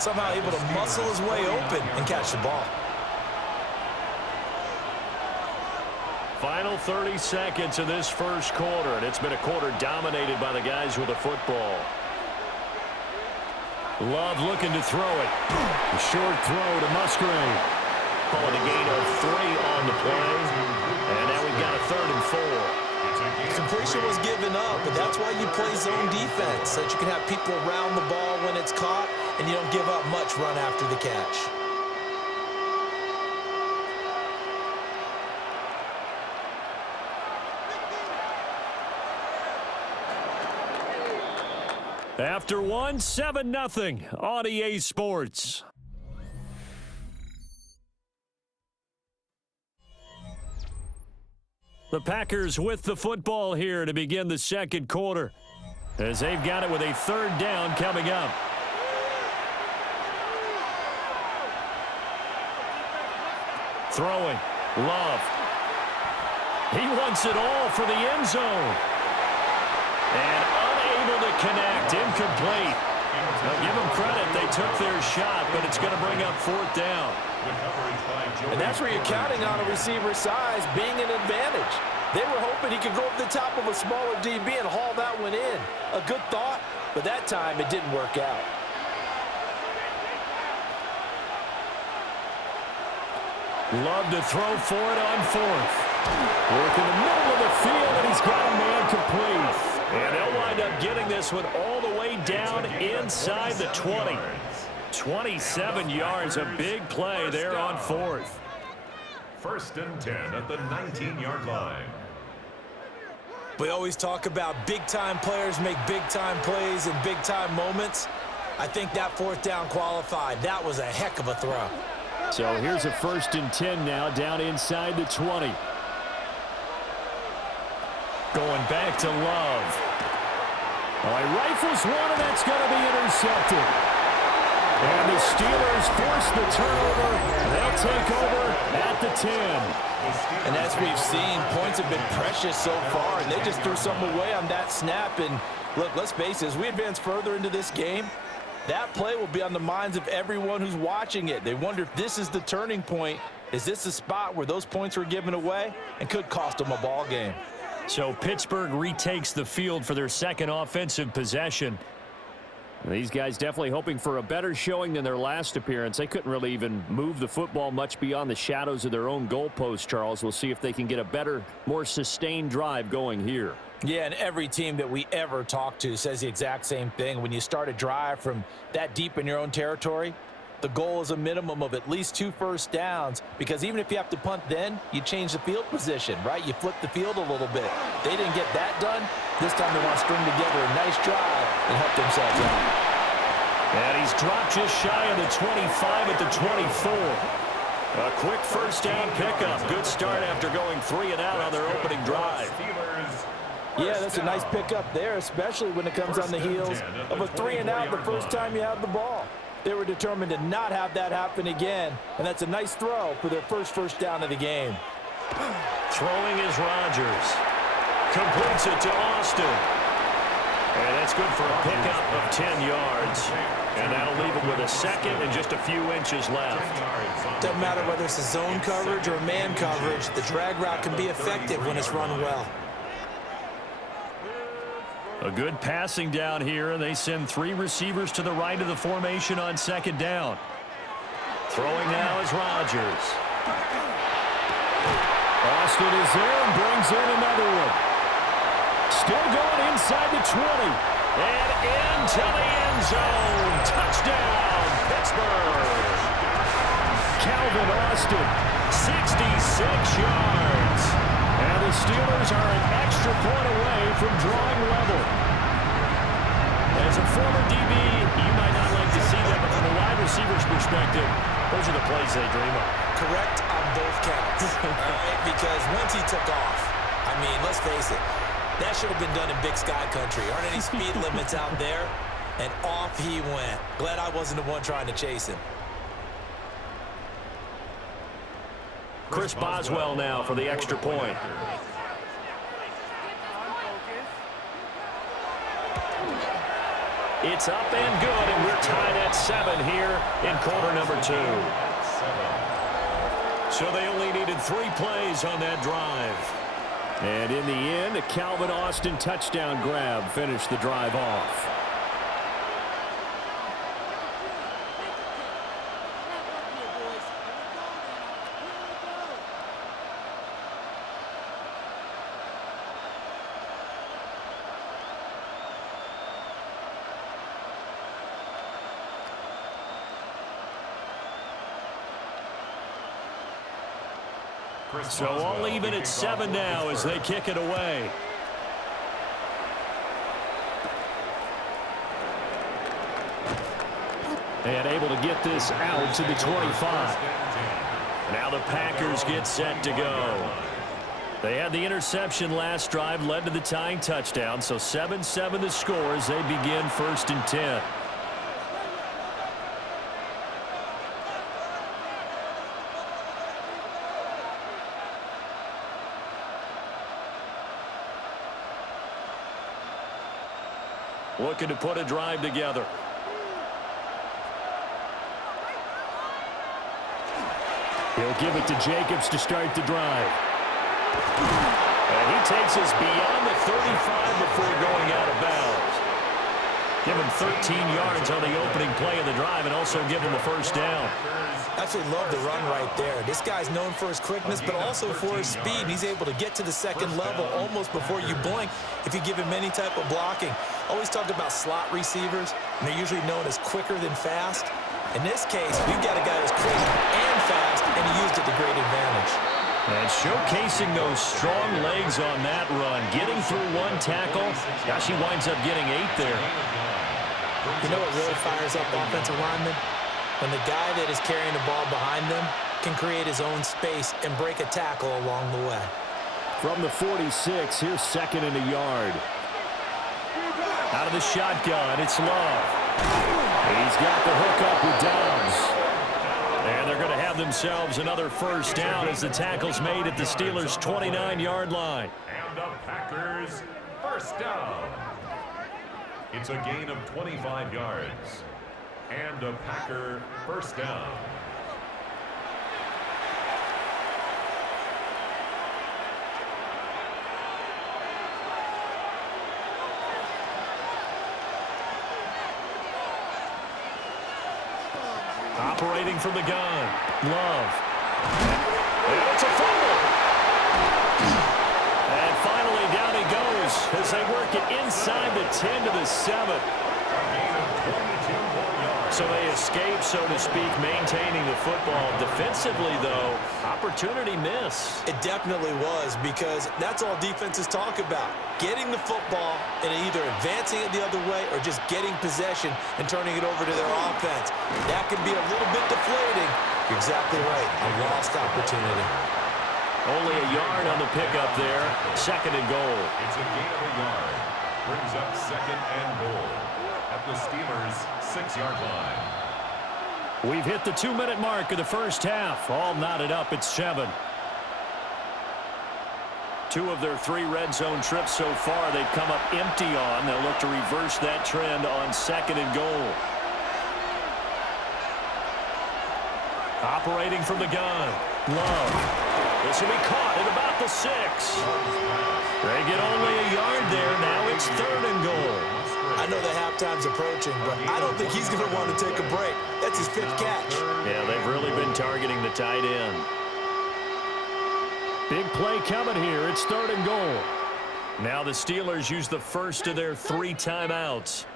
somehow able to muscle his way open and catch the ball. Final 30 seconds of this first quarter, and it's been a quarter dominated by the guys with the football. Love looking to throw it. A short throw to Musgrave. Calling a gain of 3 on the play. And now we've got a 3rd and 4. Completion was given up, but that's why you play zone defense, so that you can have people around the ball when it's caught, and you don't give up much run after the catch. After one, 7-0 on EA Sports. The Packers with the football here to begin the second quarter, as they've got it with a 3rd down coming up. Throwing. Love. He wants it all for the end zone. And unable to connect. Incomplete. Now give them credit. They took their shot, but it's going to bring up 4th down. And that's where you're counting on a receiver's size being an advantage. They were hoping he could go over the top of a smaller DB and haul that one in. A good thought, but that time it didn't work out. Love to throw for it on 4th. Work in the middle of the field, and he's got a man complete. And they'll wind up getting this one all the way down inside the 20. 27 yards, a big play there on 4th. 1st and 10 at the 19-yard line. We always talk about big-time players make big-time plays in big-time moments. I think that 4th down qualified. That was a heck of a throw. So here's a 1st and 10 now, down inside the 20. Going back to Love. Well, he rifles one, and that's going to be intercepted. And the Steelers force the turnover. They'll take over at the 10. And as we've seen, points have been precious so far, and they just threw some away on that snap. And look, let's face it, as we advance further into this game, that play will be on the minds of everyone who's watching it. They wonder if this is the turning point. Is this the spot where those points were given away and could cost them a ball game? So Pittsburgh retakes the field for their 2nd offensive possession. These guys definitely hoping for a better showing than their last appearance. They couldn't really even move the football much beyond the shadows of their own goalpost, Charles. We'll see if they can get a better, more sustained drive going here. Yeah, and every team that we ever talk to says the exact same thing. When you start a drive from that deep in your own territory, the goal is a minimum of at least 2 first downs, because even if you have to punt then, you change the field position, right? You flip the field a little bit. They didn't get that done. This time they want to string together a nice drive and help themselves out. And he's dropped just shy of the 25 at the 24. A quick 1st down pickup. Good start after going 3 and out on their opening drive. Yeah, that's a nice pickup there, especially when it comes on the heels of a 3 and out the first time you have the ball. They were determined to not have that happen again, and that's a nice throw for their first down of the game. Throwing is Rodgers. Completes it to Austin. And that's good for a pickup of 10 yards. And that'll leave him with a 2nd and just a few inches left. Doesn't matter whether it's a zone coverage or a man coverage, the drag route can be effective when it's run well. A good passing down here, and they send 3 receivers to the right of the formation on 2nd down. Throwing now is Rodgers. Austin is there and brings in another one. Still going inside the 20. And into the end zone. Touchdown, Pittsburgh. Calvin Austin, 66 yards. And the Steelers are an extra point away from drawing level. As a former DB, you might not like to see that, but from a wide receiver's perspective, those are the plays they dream of. Correct on both counts. All right, because once he took off, I mean, let's face it, that should have been done in Big Sky Country. Aren't any speed limits out there? And off he went. Glad I wasn't the one trying to chase him. Chris Boswell now for the extra point. It's up and good, and we're tied at 7 here in quarter number 2. So they only needed 3 plays on that drive. And in the end, a Calvin Austin touchdown grab finished the drive off. So all even at 7 now as they kick it away. And able to get this out to the 25. Now the Packers get set to go. They had the interception last drive, led to the tying touchdown. So 7-7 the score as they begin 1st and 10. Looking to put a drive together. He'll give it to Jacobs to start the drive. And he takes us beyond the 35 before going out of bounds. Give him 13 yards on the opening play of the drive and also give him a 1st down. Absolutely love the run right there. This guy's known for his quickness, but also for his speed. He's able to get to the 2nd level almost before you blink if you give him any type of blocking. Always talked about slot receivers, and they're usually known as quicker than fast. In this case, we've got a guy who's quick and fast, and he used it to great advantage. And showcasing those strong legs on that run, getting through 1 tackle. Gosh, he winds up getting 8 there. You know what really fires up offensive linemen? When the guy that is carrying the ball behind them can create his own space and break a tackle along the way. From the 46, here's 2nd and a yard. Out of the shotgun, it's Love. He's got the hook up with Downs. And they're going to have themselves another 1st down as the tackle's made at the Steelers' 29-yard line. And the Packers 1st down. It's a gain of 25 yards. And a Packer 1st down. Operating from the gun. Love. And it's a fumble. And finally down he goes as they work it inside the 10 to the 7. So they escape, so to speak, maintaining the football. Defensively, though, opportunity miss. It definitely was, because that's all defenses talk about. Getting the football and either advancing it the other way or just getting possession and turning it over to their offense. That can be a little bit deflating. You're exactly right. A lost opportunity. Only a yard on the pickup there. 2nd and goal. It's a gain of a yard. Brings up 2nd and goal at the Steelers' 6-yard line. We've hit the 2-minute mark of the 1st half. All knotted up at 7. 2 of their 3 red zone trips so far they've come up empty on. They'll look to reverse that trend on 2nd and goal. Operating from the gun. Love. This will be caught at about the 6. They get only a yard there. Now it's 3rd and goal. I know the halftime's approaching, but I don't think he's going to want to take a break. That's his 5th catch. Yeah, they've really been targeting the tight end. Big play coming here. It's 3rd and goal. Now the Steelers use the first of their 3 timeouts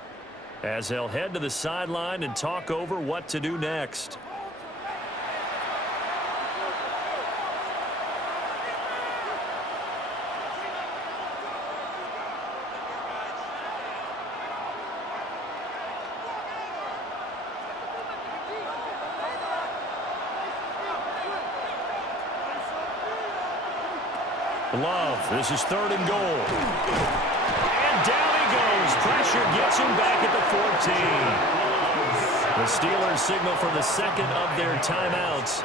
as they'll head to the sideline and talk over what to do next. Love, this is 3rd and goal. And down he goes. Pressure gets him back at the 14. The Steelers signal for the 2nd of their timeouts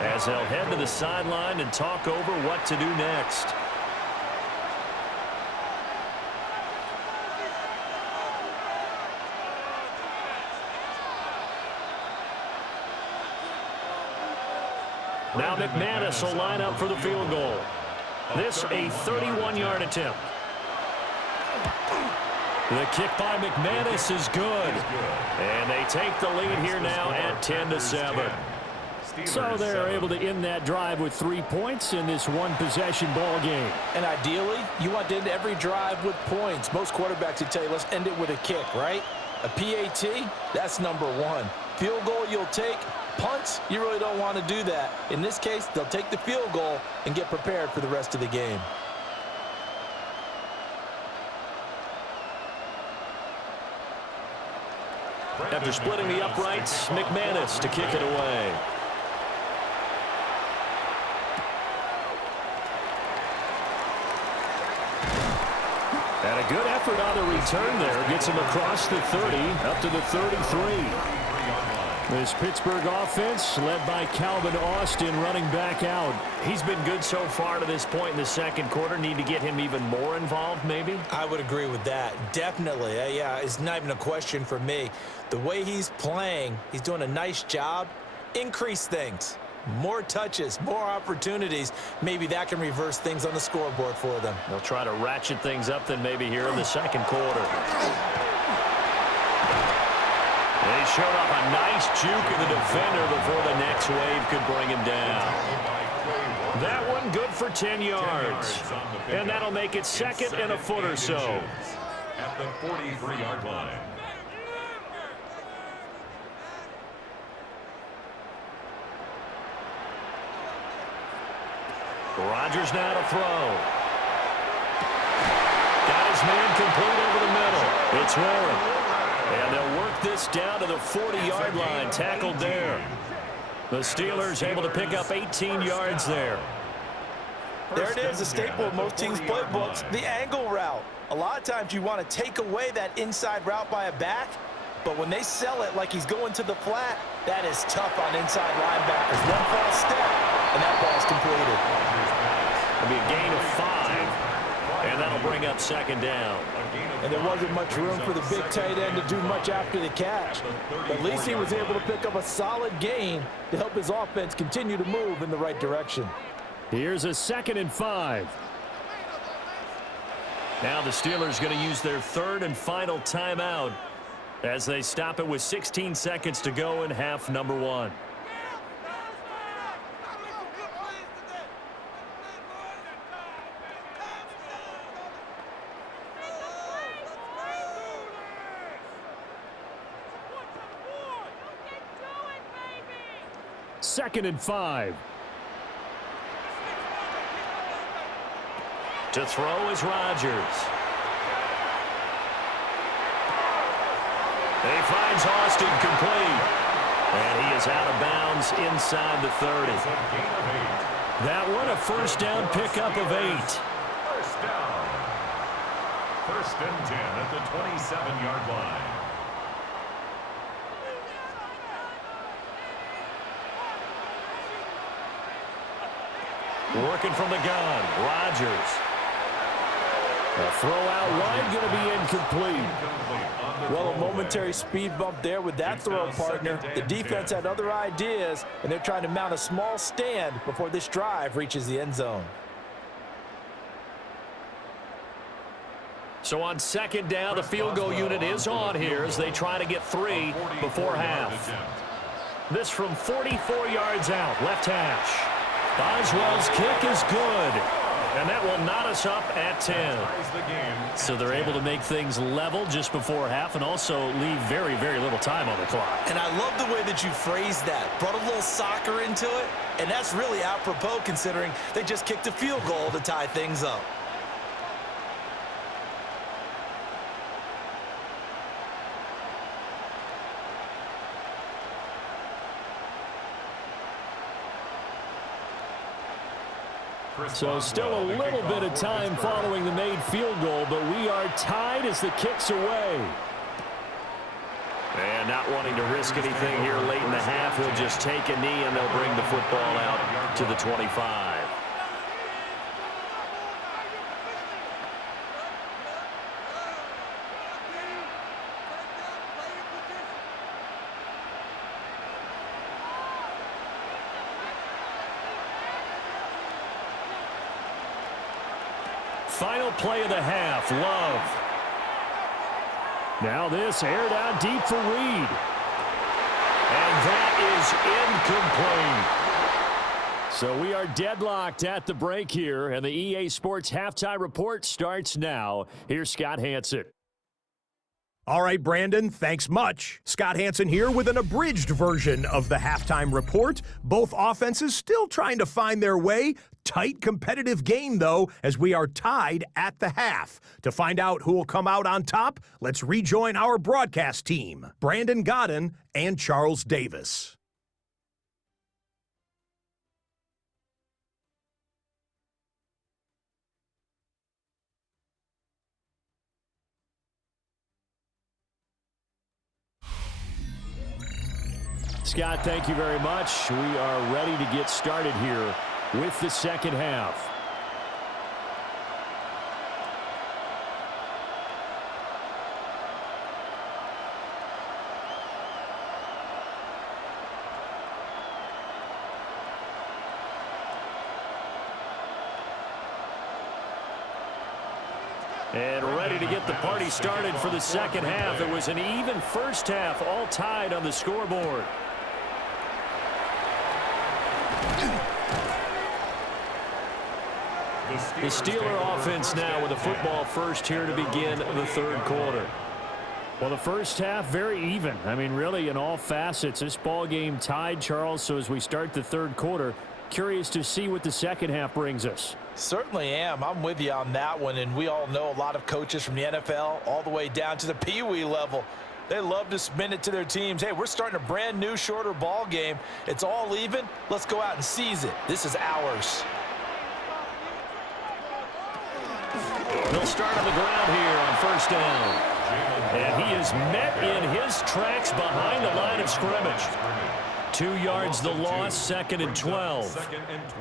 as they'll head to the sideline and talk over what to do next. Now McManus will line up for the field goal. This a 31-yard attempt. The kick by McManus is good. And they take the lead here now at 10-7. So they're able to end that drive with 3 points in this one-possession ball game. And ideally, you want to end every drive with points. Most quarterbacks would tell you, let's end it with a kick, right? A PAT, that's number one. Field goal you'll take. Punts, you really don't want to do that. In this case, they'll take the field goal and get prepared for the rest of the game. After splitting the uprights, McManus to kick it away. And a good effort on the return there. Gets him across the 30, up to the 33. This Pittsburgh offense led by Calvin Austin running back out. He's been good so far to this point in the second quarter. Need to get him even more involved, maybe? I would agree with that. Definitely. Yeah, it's not even a question for me. The way he's playing, he's doing a nice job. Increase things. More touches, more opportunities. Maybe that can reverse things on the scoreboard for them. They'll try to ratchet things up then maybe here in the second quarter. They showed off a nice juke of the defender before the next wave could bring him down. That one good for 10 yards. And that'll make it second and a foot or so. At the 43-yard line. Rodgers now to throw. Got his man complete over the middle. It's Warren. And they'll work this down to the 40-yard line, tackled there. The Steelers able to pick up 18 yards there. There it is, a staple of most teams' playbooks, the angle route. A lot of times you want to take away that inside route by a back, but when they sell it like he's going to the flat, that is tough on inside linebackers. One false step, and that ball's completed. It'll be a gain of 5, and that'll bring up second down. And there wasn't much room for the big tight end to do much after the catch. But at least he was able to pick up a solid gain to help his offense continue to move in the right direction. Here's a 2nd and 5. Now the Steelers going to use their third and final timeout as they stop it with 16 seconds to go in half number 1. Second and 5. To throw is Rodgers. He finds Austin complete. And he is out of bounds inside the 30. That one a first down pickup of 8. First down. First and 10 at the 27-yard line. Working from the gun, Rodgers. A throw out wide, going to be incomplete. Well, a momentary speed bump there with that throw, partner. The defense had other ideas, and they're trying to mount a small stand before this drive reaches the end zone. So on second down, the field goal unit is on here as they try to get 3 before half. This from 44 yards out, left hash. Boswell's kick is good, and that will knot us up at 10. So they're able to make things level just before half and also leave very, very little time on the clock. And I love the way that you phrased that. Brought a little soccer into it, and that's really apropos considering they just kicked a field goal to tie things up. So still a little bit of time following the made field goal, but we are tied as the kick's away. And not wanting to risk anything here late in the half, he'll just take a knee and they'll bring the football out to the 25. final play of the half. Love. Now this aired out deep for Reed. And that is incomplete. So we are deadlocked at the break here, and the EA Sports Halftime Report starts now. Here's Scott Hansen. All right, Brandon, thanks much. Scott Hansen here with an abridged version of the halftime report. Both offenses still trying to find their way. Tight competitive game, though, as we are tied at the half. To find out who will come out on top, let's rejoin our broadcast team, Brandon Godden and Charles Davis. Scott, thank you very much. We are ready to get started here with the second half. And ready to get the party started for the second half. It was an even first half, all tied on the scoreboard. The Steeler offense now with a football first here to begin the third quarter. Well, the first half, very even. I mean, really, in all facets, this ball game tied, Charles. So as we start the third quarter, curious to see what the second half brings us. Certainly am. I'm with you on that one, and we all know a lot of coaches from the NFL all the way down to the Pee-wee level. They love to spin it to their teams. Hey, we're starting a brand new, shorter ball game. It's all even. Let's go out and seize it. This is ours. He'll start on the ground here on first down. And he is met in his tracks behind the line of scrimmage. 2 yards the loss, 2nd and 12.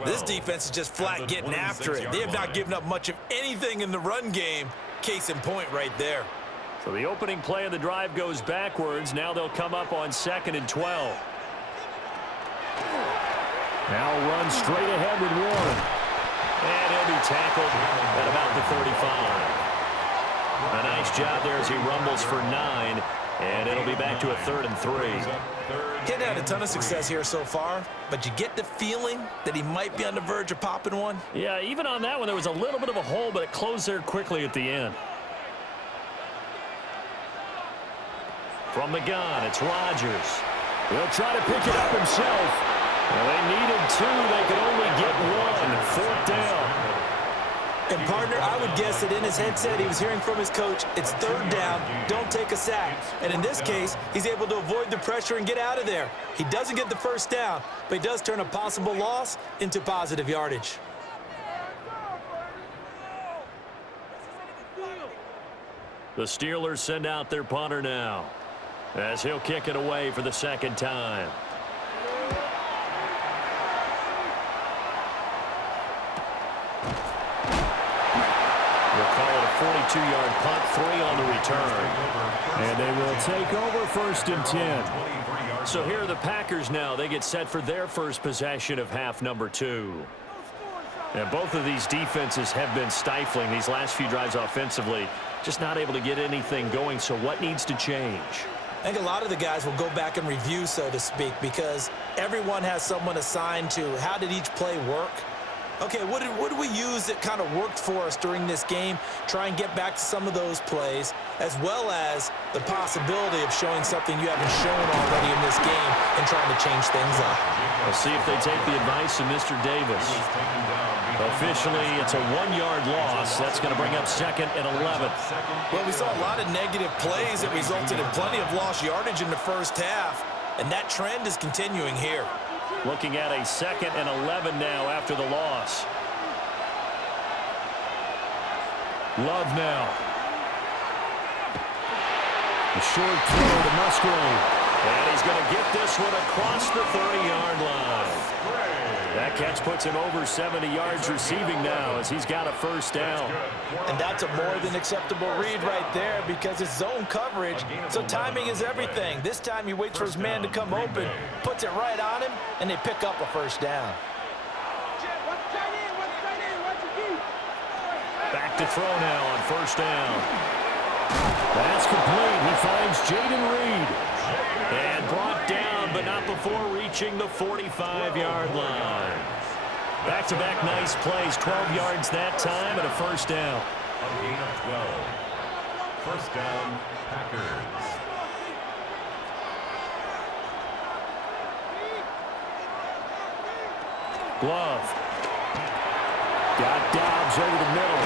This defense is just flat getting after it. They have not given up much of anything in the run game. Case in point right there. So the opening play of the drive goes backwards. Now they'll come up on 2nd and 12. Now run straight ahead with Warren. And he'll be tackled at about the 35. A nice job there as he rumbles for 9. And it'll be back to a 3rd and 3. He hadn't had a ton of success here so far, but you get the feeling that he might be on the verge of popping one. Yeah, even on that one, there was a little bit of a hole, but it closed there quickly at the end. From the gun, it's Rodgers. He'll try to pick it up himself. Well, they needed 2. They could only get 1. 4th down. And, partner, I would guess that in his headset he was hearing from his coach, it's 3rd down, don't take a sack. And in this case, he's able to avoid the pressure and get out of there. He doesn't get the first down, but he does turn a possible loss into positive yardage. The Steelers send out their punter now, as he'll kick it away for the 2nd time. We'll call it a 42-yard punt, 3 on the return. And they will take over 1st and 10. So here are the Packers now. They get set for their first possession of half number 2. And both of these defenses have been stifling these last few drives offensively. Just not able to get anything going. So what needs to change? I think a lot of the guys will go back and review, so to speak, because everyone has someone assigned to how did each play work. Okay, what did we use that kind of worked for us during this game? Try and get back to some of those plays, as well as the possibility of showing something you haven't shown already in this game and trying to change things up. We'll see if they take the advice of Mr. Davis. Officially, it's a 1-yard loss. That's going to bring up 2nd and 11. Well, we saw a lot of negative plays that resulted in plenty of lost yardage in the first half, and that trend is continuing here. Looking at a 2nd and 11 now after the loss. Love now. A short throw to Musgrave. And he's going to get this one across the 30-yard line. That catch puts him over 70 yards receiving now as he's got a 1st down. And that's a more than acceptable read right there because it's zone coverage, so timing is everything. This time he waits for his man to come open, puts it right on him, and they pick up a 1st down. Back back to throw now on first down. That's complete. He finds Jaden Reed. And brought down, but not before reaching the 45-yard line. Back-to-back nice plays. 12 yards that time and a first down. A gain of 12. First down, Packers. Glove. Got Dobbs over the middle.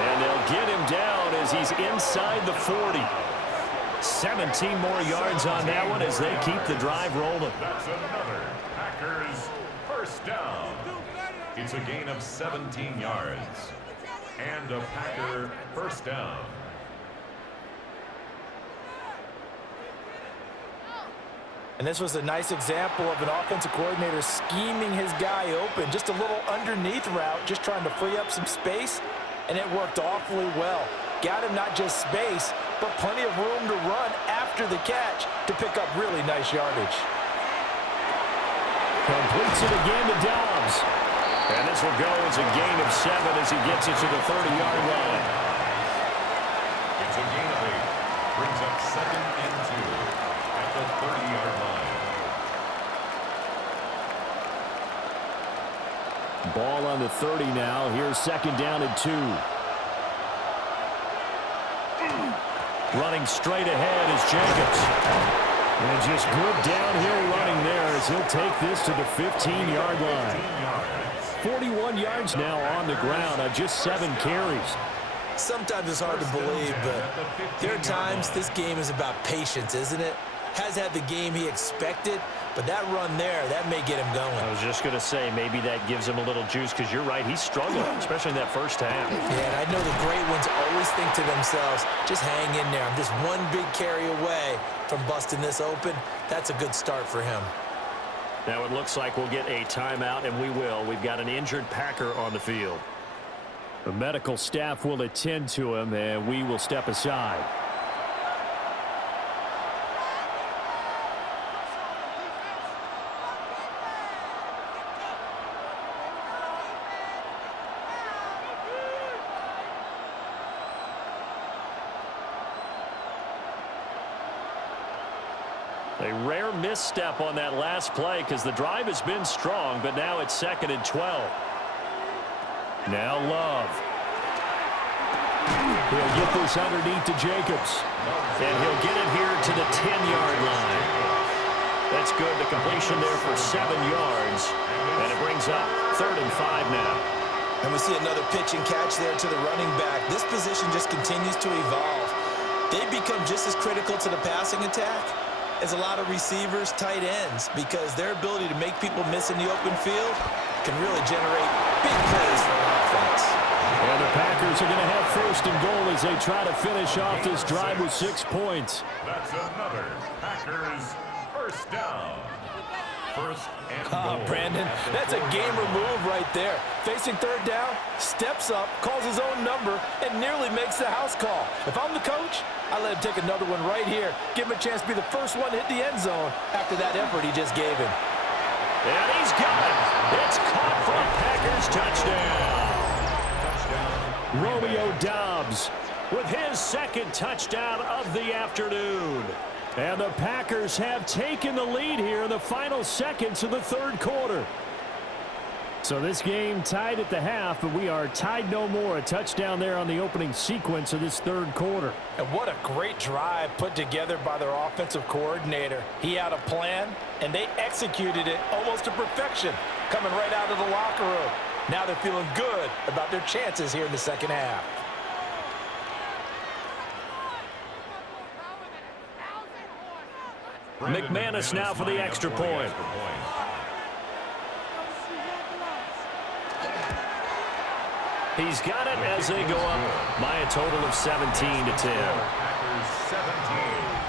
And they'll get him down as he's inside the 40. 17 more yards on that one as they keep the drive rolling. That's another Packers first down. It's a gain of 17 yards. And a Packer first down. And this was a nice example of an offensive coordinator scheming his guy open. Just a little underneath route, just trying to free up some space, and it worked awfully well. Got him not just space, but plenty of room to run after the catch to pick up really nice yardage. Completes it again to Dobbs. And this will go as a gain of 7 as he gets it to the 30-yard line. It's a gain of 8. Brings up 2nd and 2 at the 30-yard line. Ball on the 30 now. Here's 2nd down and 2. Running straight ahead is Jacobs. And just good downhill running there as he'll take this to the 15-yard line. 41 yards now on the ground on just 7 carries. Sometimes it's hard to believe, but there are times this game is about patience, isn't it? Has had the game he expected, but that run there, that may get him going. I was just going to say, maybe that gives him a little juice because you're right, he's struggling, especially in that first half. Yeah, and I know the great ones always think to themselves, just hang in there. I'm just one big carry away from busting this open. That's a good start for him. Now it looks like we'll get a timeout, and we will. We've got an injured Packer on the field. The medical staff will attend to him, and we will step aside. A rare misstep on that last play because the drive has been strong, but now it's 2nd and 12. Now Love. He'll get this underneath to Jacobs. And he'll get it here to the 10-yard line. That's good. The completion there for 7 yards. And it brings up 3rd and 5 now. And we see another pitch and catch there to the running back. This position just continues to evolve. They become just as critical to the passing attack as a lot of receivers, tight ends, because their ability to make people miss in the open field can really generate big plays for an offense. And the Packers are going to have 1st and goal as they try to finish off this drive with 6 points. That's another Packers first down. 1st and goal. Brandon, that's a gamer move right there. Facing 3rd down, steps up, calls his own number, and nearly makes the house call. If I'm the coach, I let him take another one right here. Give him a chance to be the first one to hit the end zone after that effort he just gave him. And he's got it. It's caught for a Packers touchdown. Romeo Dobbs with his 2nd touchdown of the afternoon. And the Packers have taken the lead here in the final seconds of the 3rd quarter. So this game tied at the half, but we are tied no more. A touchdown there on the opening sequence of this 3rd quarter. And what a great drive put together by their offensive coordinator. He had a plan, and they executed it almost to perfection, coming right out of the locker room. Now they're feeling good about their chances here in the 2nd half. McManus now for the extra point. He's got it as they go up by a total of 17 to 10.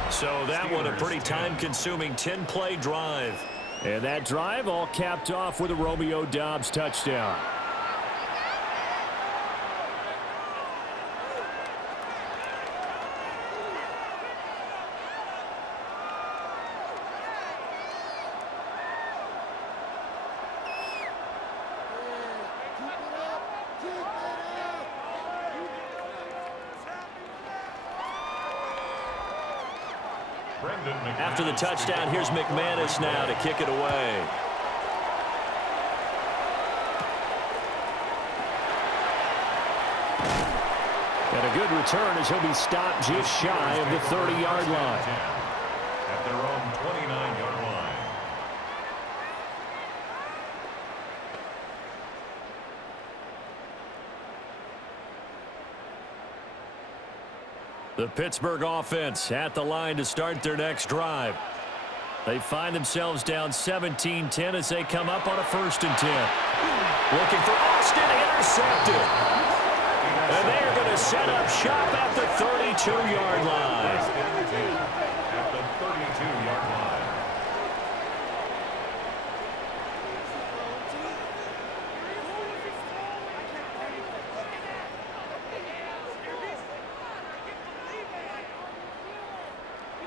So that one a pretty time-consuming 10-play drive. And that drive all capped off with a Romeo Dobbs touchdown. After the touchdown, here's McManus now to kick it away. And a good return as he'll be stopped just shy of the 30-yard line. At their own 29-yard line. The Pittsburgh offense at the line to start their next drive. They find themselves down 17-10 as they come up on a 1st and 10. Looking for Austin, intercepted. And they are going to set up shop at the 32-yard line. At the 32-yard line.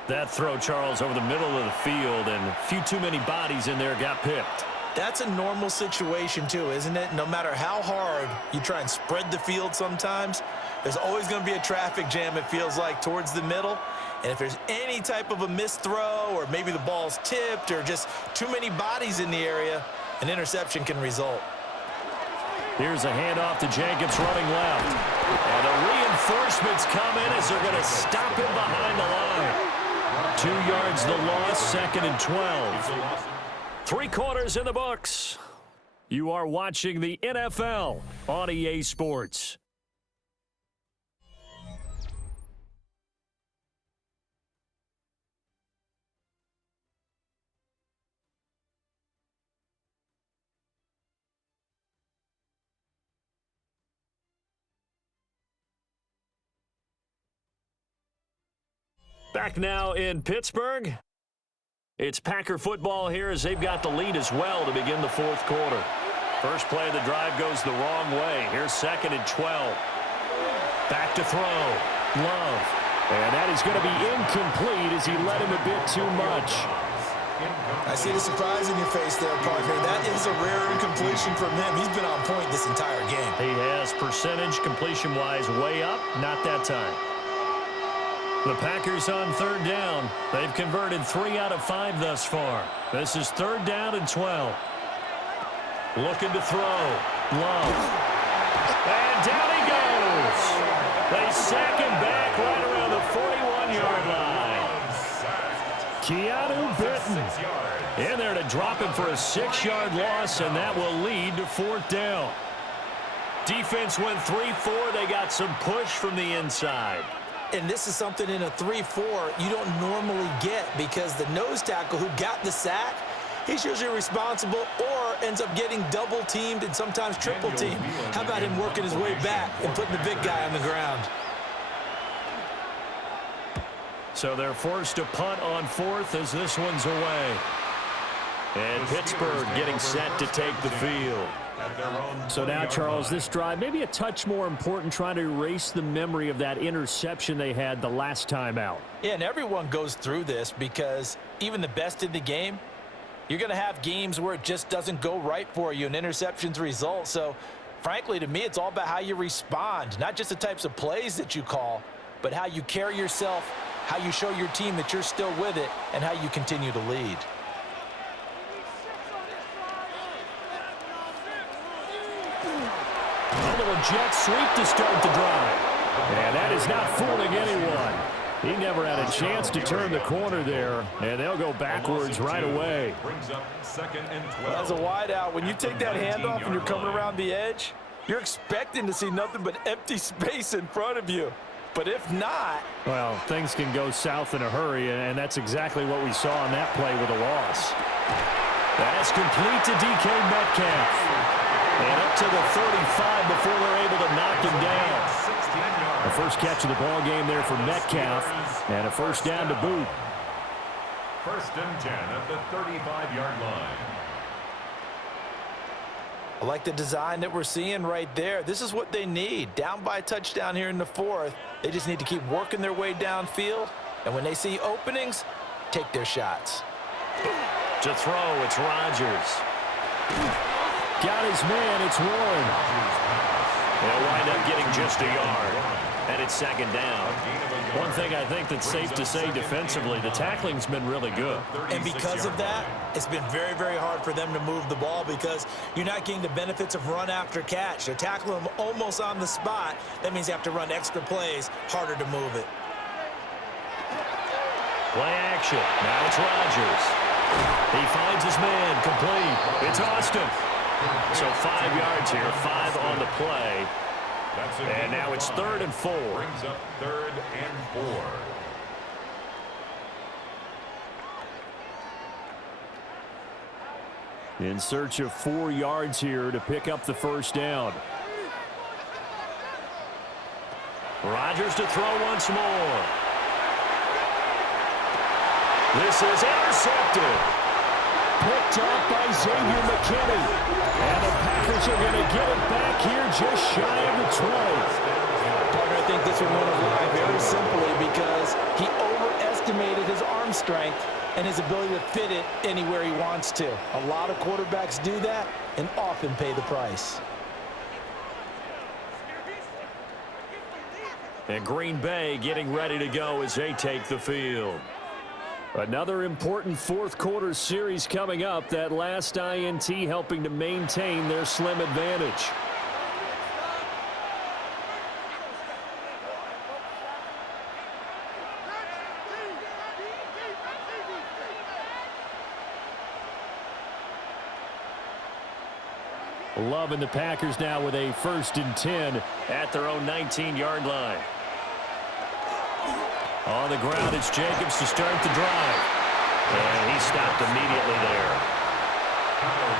That throw, Charles, over the middle of the field, and a few too many bodies in there got picked. That's a normal situation, too, isn't it? No matter how hard you try and spread the field sometimes, there's always going to be a traffic jam, it feels like, towards the middle. And if there's any type of a missed throw or maybe the ball's tipped or just too many bodies in the area, an interception can result. Here's a handoff to Jacobs running left. And the reinforcements come in as they're going to stop him behind the line. 2 yards the loss, 2nd and 12. 3 quarters in the books. You are watching the NFL on EA Sports. Back now in Pittsburgh. It's Packer football here as they've got the lead as well to begin the 4th quarter. First play of the drive goes the wrong way. Here's 2nd and 12. Back to throw. Love. And that is going to be incomplete as he led him a bit too much. I see the surprise in your face there, partner. That is a rare incompletion from him. He's been on point this entire game. He has percentage completion-wise way up. Not that time. The Packers on 3rd down. They've converted 3 out of 5 thus far. This is 3rd down and 12. Looking to throw. Love. And down he goes. They sack him back right around the 41-yard line. Keanu Bitten in there to drop him for a 6-yard loss, and that will lead to 4th down. Defense went 3-4. They got some push from the inside. And this is something in a 3-4 you don't normally get because the nose tackle who got the sack, he's usually responsible or ends up getting double-teamed and sometimes triple-teamed. How about him working his way back and putting the big guy on the ground? So they're forced to punt on 4th as this one's away. And Pittsburgh getting set to take the field. So now, Charles, this drive maybe a touch more important, trying to erase the memory of that interception they had the last time out. Yeah, and everyone goes through this because even the best in the game, you're going to have games where it just doesn't go right for you and interceptions result. So, frankly, to me, it's all about how you respond, not just the types of plays that you call, but how you carry yourself, how you show your team that you're still with it, and how you continue to lead. A little jet sweep to start the drive. And that is not fooling anyone. He never had a chance to turn the corner there, and they'll go backwards right away. As a wideout, when you take that handoff and you're coming around the edge, you're expecting to see nothing but empty space in front of you. But if not... Well, things can go south in a hurry, and that's exactly what we saw on that play with a loss. That's complete to DK Metcalf. And up to the 35 before they're able to knock him down. The first catch of the ball game there for Metcalf, and a first down to boot. 1st and 10 at the 35-yard line. I like the design that we're seeing right there. This is what they need. Down by a touchdown here in the 4th. They just need to keep working their way downfield. And when they see openings, take their shots. To throw, it's Rodgers. Got his man, it's Warren. They'll wind up getting just a yard. and it's second down. One thing I think that's safe to say defensively, the tackling's been really good. And because of that, it's been very, very hard for them to move the ball because you're not getting the benefits of run after catch. They're tackling them almost on the spot. That means you have to run extra plays, harder to move it. Play action. Now it's Rodgers. He finds his man, complete. It's Austin. So 5 yards here, 5 on the play. And now it's 3rd and 4. Brings up 3rd and 4. In search of 4 yards here to pick up the first down. Rodgers to throw once more. This is intercepted. Picked off by Xavier McKinney. And the Packers are going to get it back here just shy of the 20. Partner, I think this one went away very simply because he overestimated his arm strength and his ability to fit it anywhere he wants to. A lot of quarterbacks do that and often pay the price. And Green Bay getting ready to go as they take the field. Another important fourth quarter series coming up. That last INT helping to maintain their slim advantage. Loving the Packers now with a 1st and 10 at their own 19-yard line. On the ground, it's Jacobs to start the drive. And he stopped immediately there.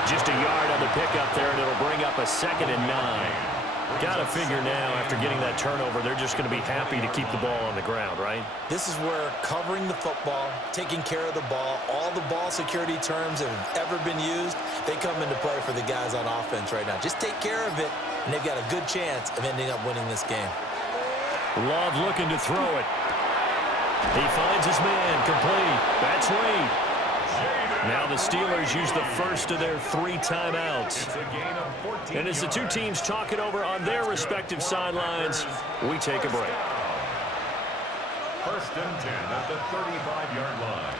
Just a yard on the pickup there, and it'll bring up a 2nd and 9. Got to figure now, after getting that turnover, they're just going to be happy to keep the ball on the ground, right? This is where covering the football, taking care of the ball, all the ball security terms that have ever been used, they come into play for the guys on offense right now. Just take care of it, and they've got a good chance of ending up winning this game. Love looking to throw it. He finds his man, complete. That's Wade. Now the Steelers use the first of their 3 timeouts. And as the two teams talk it over on their respective sidelines, we take a break. 1st and 10 at the 35-yard line.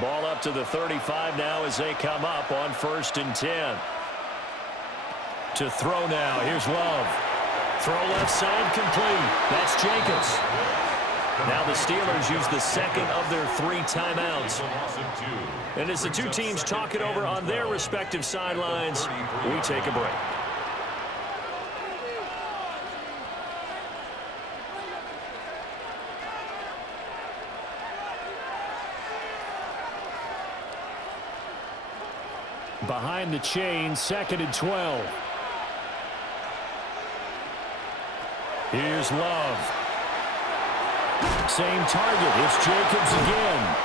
Ball up to the 35 now as they come up on 1st and 10. To throw now. Here's Love. Throw left side complete. That's Jacobs. Now the Steelers use the 2nd of their 3 timeouts. And as the two teams talk it over on their respective sidelines, we take a break. Behind the chain, 2nd and 12. Here's Love. Same target. It's Jacobs again.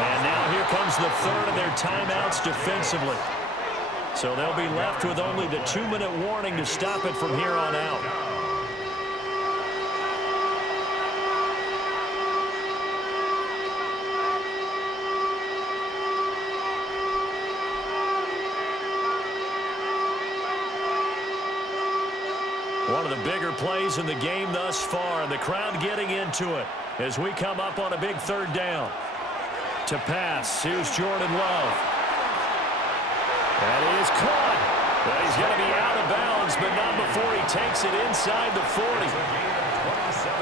And now here comes the 3rd of their timeouts defensively. So they'll be left with only the 2-minute warning to stop it from here on out. One of the bigger plays in the game thus far, and the crowd getting into it as we come up on a big 3rd down. To pass, here's Jordan Love. That is caught. But he's going to be out of bounds, but not before he takes it inside the 40.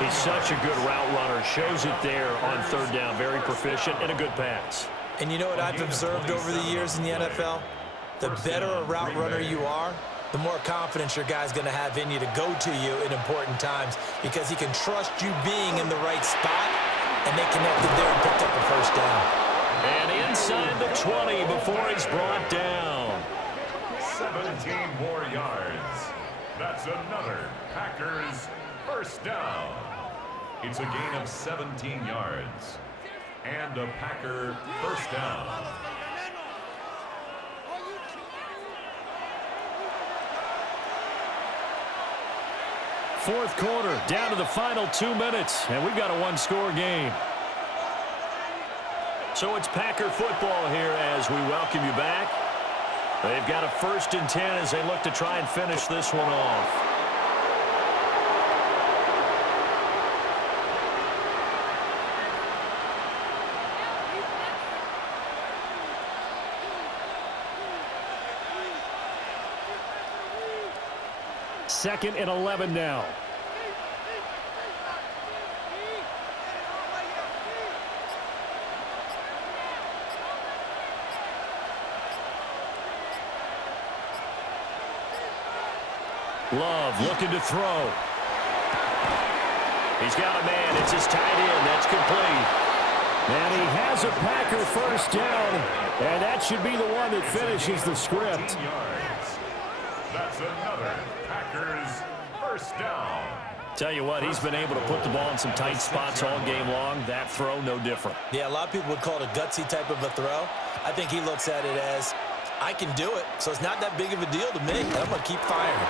He's such a good route runner. Shows it there on 3rd down. Very proficient and a good pass. And you know what I've observed over the years in the NFL? The better a route runner you are, the more confidence your guy's going to have in you to go to you in important times because he can trust you being in the right spot, and they connected there and picked up the 1st down. And inside the 20 before he's brought down. 17 more yards. That's another Packers 1st down. It's a gain of 17 yards. And a Packer 1st down. Fourth quarter, down to the final 2 minutes, and we've got a 1-score game. So it's Packer football here as we welcome you back. They've got a 1st and 10 as they look to try and finish this one off. Second and 11 now. Love looking to throw. He's got a man. It's his tight end. That's complete. And he has a Packer 1st down, and that should be the one that finishes the script. That's another Packers 1st down. Tell you what, he's been able to put the ball in some tight spots all game long. That throw, no different. Yeah, a lot of people would call it a gutsy type of a throw. I think he looks at it as, I can do it, so it's not that big of a deal to me. I'm going to keep firing.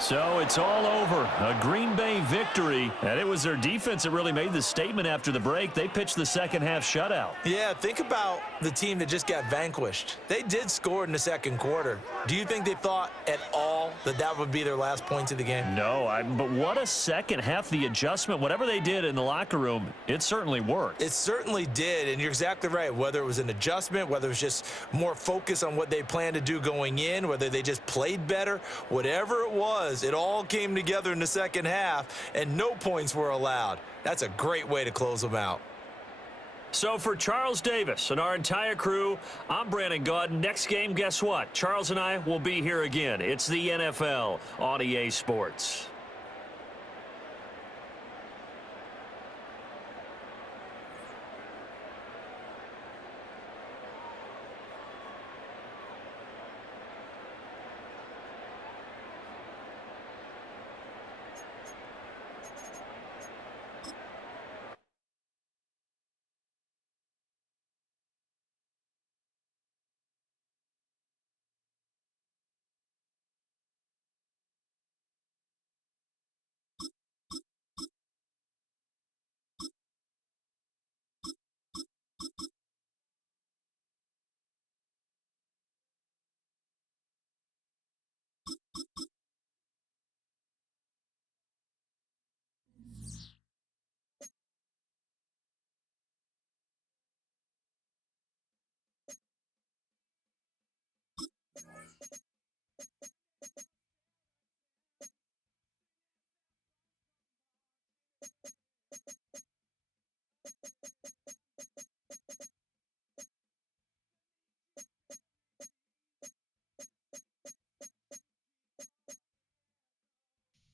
So it's all over. A Green Bay victory. And it was their defense that really made the statement after the break. They pitched the second half shutout. Yeah, think about the team that just got vanquished. They did score in the 2nd quarter. Do you think they thought at all that that would be their last points of the game? No, but what a second half. The adjustment, whatever they did in the locker room, it certainly worked. It certainly did, and you're exactly right. Whether it was an adjustment, whether it was just more focus on what they planned to do going in, whether they just played better, whatever it was, it all came together in the 2nd half, and no points were allowed. That's a great way to close them out. So for Charles Davis and our entire crew, I'm Brandon Gaudin. Next game, guess what? Charles and I will be here again. It's the NFL on EA Sports.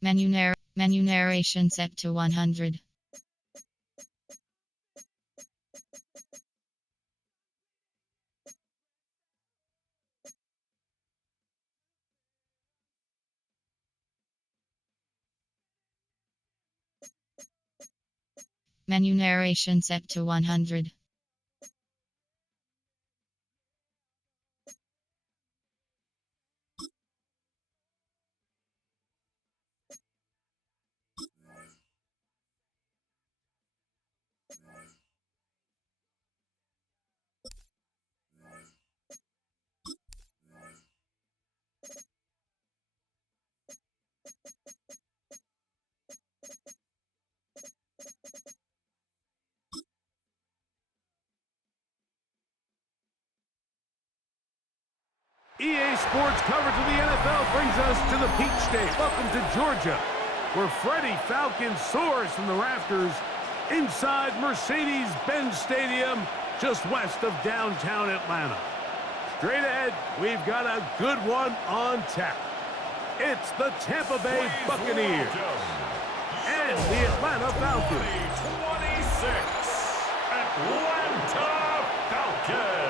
Menu narration set to 100. Menu narration set to 100. EA Sports coverage of the NFL brings us to the Peach State. Welcome to Georgia, where Freddie Falcon soars from the rafters inside Mercedes-Benz Stadium, just west of downtown Atlanta. Straight ahead, we've got a good one on tap. It's the Tampa Bay Buccaneers and the Atlanta Falcons. 26 Atlanta Falcons.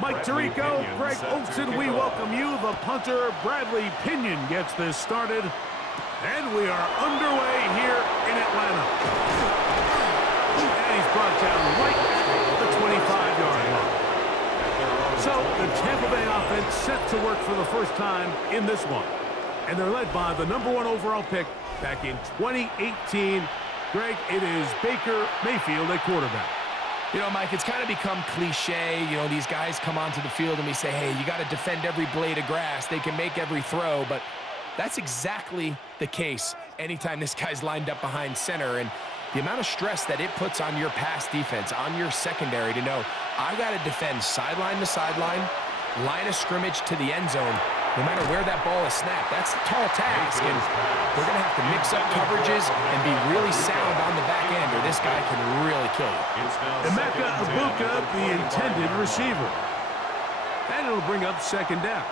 Mike Tirico, Greg Olson, we welcome you. The punter, Bradley Pinion, gets this started. And we are underway here in Atlanta. And he's brought down right at the 25-yard line. So the Tampa Bay offense set to work for the first time in this one. And they're led by the #1 overall pick back in 2018. Greg, it is Baker Mayfield at quarterback. You know, Mike, it's kind of become cliche. You know, these guys come onto the field and we say, hey, you got to defend every blade of grass. They can make every throw, but that's exactly the case anytime this guy's lined up behind center. And the amount of stress that it puts on your pass defense, on your secondary to know, I got to defend sideline to sideline, line of scrimmage to the end zone, no matter where that ball is snapped. That's a tall task, and we're going to have to mix up coverages and be really sound on the back end, or this guy can really kill you. Emeka Egbuka, the intended receiver. And it'll bring up second down.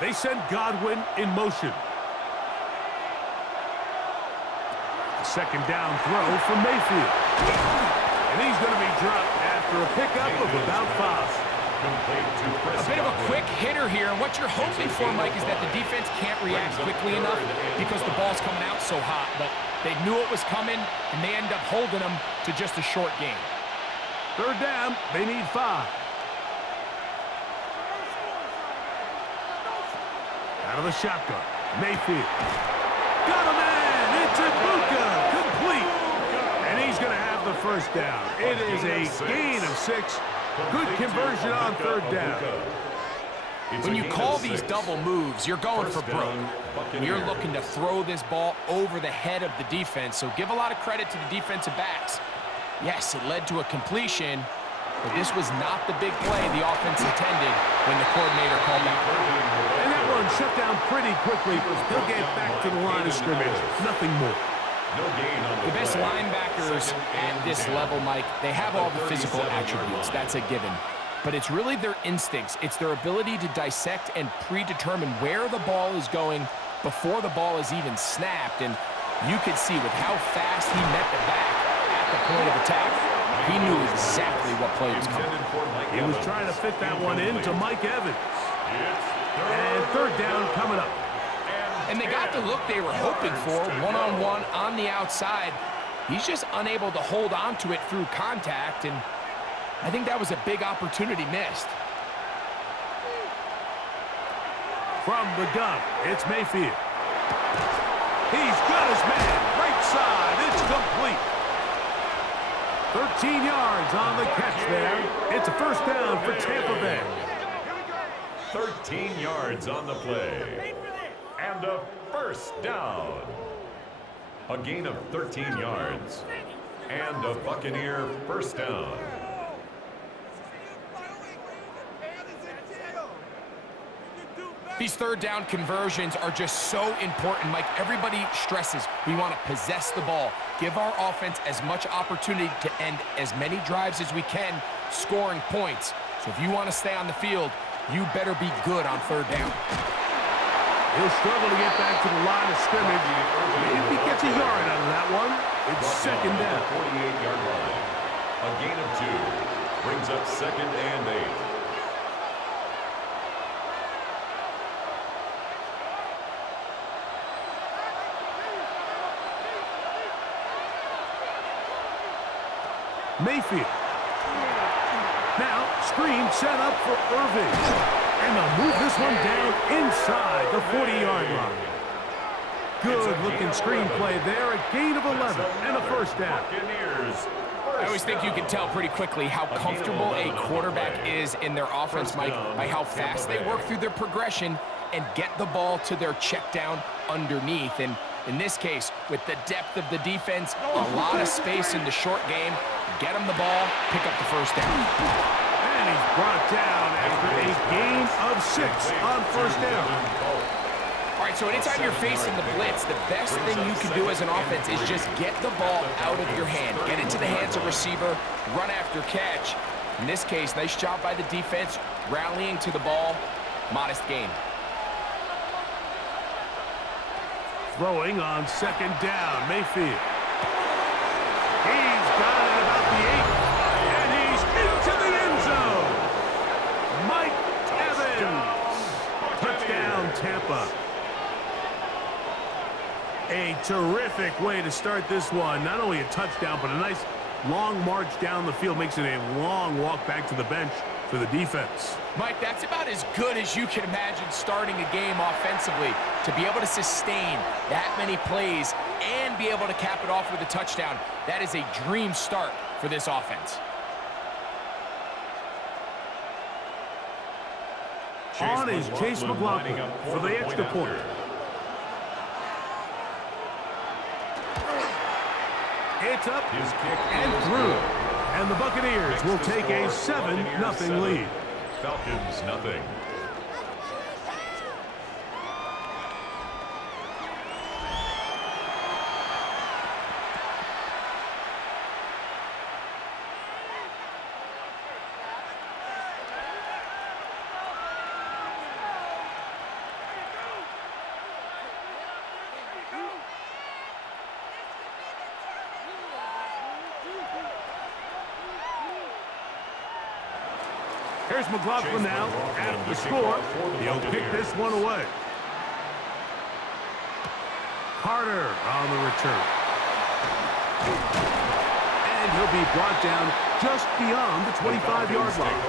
They send Godwin in motion. Second down throw from Mayfield. And he's going to be dropped after a pickup of about 5. A bit of a quick hitter here, and what you're hoping for, Mike, is that the defense can't react quickly enough because the ball's coming out so hot. But they knew it was coming, and they end up holding them to just a short game. Third down, they need 5. Out of the shotgun, Mayfield. Got a man, it's Egbuka, complete. And he's going to have the first down. It is a gain of 6. Good conversion on third down. When you call these double moves, you're going for broke. You're looking to throw this ball over the head of the defense, so give a lot of credit to the defensive backs. Yes, it led to a completion, but this was not the big play the offense intended when the coordinator called that play. And that one shut down pretty quickly. He'll get back to the line of scrimmage. Nothing more. The best linebackers at this level, Mike, they have all the physical attributes. That's a given. But it's really their instincts. It's their ability to dissect and predetermine where the ball is going before the ball is even snapped. And you could see with how fast he met the back at the point of attack, he knew exactly what play was coming. He was trying to fit that one into Mike Evans. And third down coming up. And they got the look they were hoping for, one-on-one on the outside. He's just unable to hold on to it through contact, and I think that was a big opportunity missed. From the gun, it's Mayfield. He's got his man, right side, it's complete. 13 yards on the catch there. It's a first down for Tampa Bay. 13 yards on the play. And a first down. A gain of 13 yards. And a Buccaneer first down. These third down conversions are just so important, Mike. Everybody stresses we want to possess the ball, give our offense as much opportunity to end as many drives as we can, scoring points. So if you want to stay on the field, you better be good on third down. He'll struggle to get back to the line of scrimmage. If he gets a yard out of that one, it's second down. 48-yard line. A gain of 2 brings up second and 8. Mayfield. Now, screen set up for Irving. And they'll move this one down inside the 40-yard line. Good-looking screenplay there. A gain of 11 and a first down. I always think you can tell pretty quickly how comfortable a quarterback is in their offense, Mike, by how fast they work through their progression and get the ball to their check down underneath. And in this case, with the depth of the defense, a lot of space in the short game, get them the ball, pick up the first down. And he's brought down after a gain of 6 on first down. All right, so anytime you're facing the blitz, the best thing you can do as an offense is just get the ball out of your hand. Get into the hands of receiver, run after catch. In this case, nice job by the defense, rallying to the ball, modest gain. Throwing on second down, Mayfield. He's got it about the 8, and he's into the end zone. Mike Evans. Touchdown, Tampa. A terrific way to start this one. Not only a touchdown, but a nice long march down the field. Makes it a long walk back to the bench for the defense. Mike, that's about as good as you can imagine starting a game offensively. To be able to sustain that many plays and be able to cap it off with a touchdown, that is a dream start for this offense. On is Chase McLaughlin for the extra point. It's up and through. And the Buccaneers will take a 7-0 lead. Falcons, nothing. Here's McLaughlin now at the score. He'll kick this one away. Carter on the return. And he'll be brought down just beyond the 25-yard line.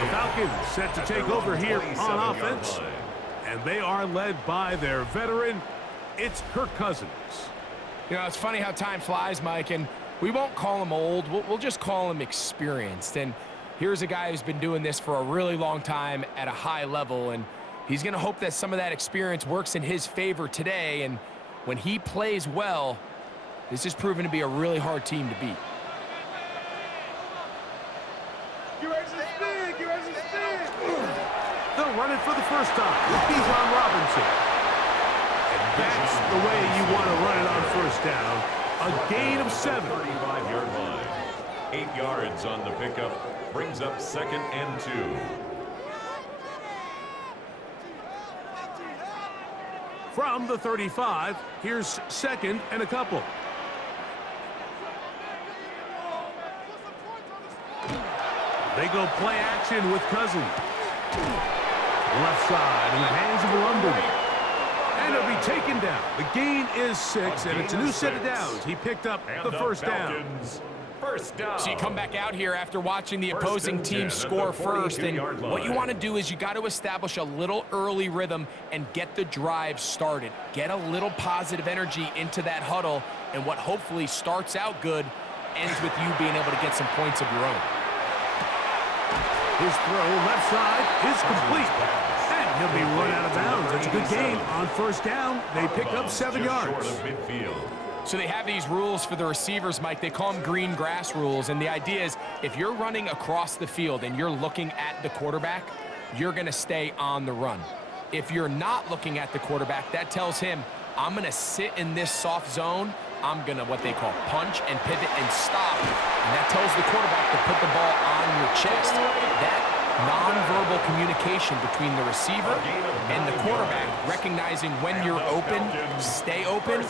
The Falcons set to take over here on offense. And they are led by their veteran. It's Kirk Cousins. You know, it's funny how time flies, Mike, and we won't call him old. We'll just call him experienced. And here's a guy who's been doing this for a really long time at a high level, and he's going to hope that some of that experience works in his favor today. And when he plays well, this is proven to be a really hard team to beat. They'll run it for the first time with Bijan Robinson. And that's the way you want to run it on first down. A gain of 7. 35-yard line. 8 yards on the pickup. Brings up 2nd and 2. From the 35, here's 2nd and a couple. They go play action with Cousins. Left side in the hands of London. And he'll be taken down. The gain is 6, and it's a new set of downs. He picked up the first down. First down. So you come back out here after watching the opposing team score first, and what you want to do is you got to establish a little early rhythm and get the drive started. Get a little positive energy into that huddle, and what hopefully starts out good ends with you being able to get some points of your own. His throw left side is complete. And he'll be run out of bounds. That's a good gain on first down. They pick up 7 yards. So they have these rules for the receivers, Mike. They call them green grass rules. And the idea is if you're running across the field and you're looking at the quarterback, you're going to stay on the run. If you're not looking at the quarterback, that tells him, I'm going to sit in this soft zone. I'm going to what they call punch and pivot and stop. And that tells the quarterback to put the ball on your chest. That nonverbal communication between the receiver and the quarterback, recognizing when you're open, stay open,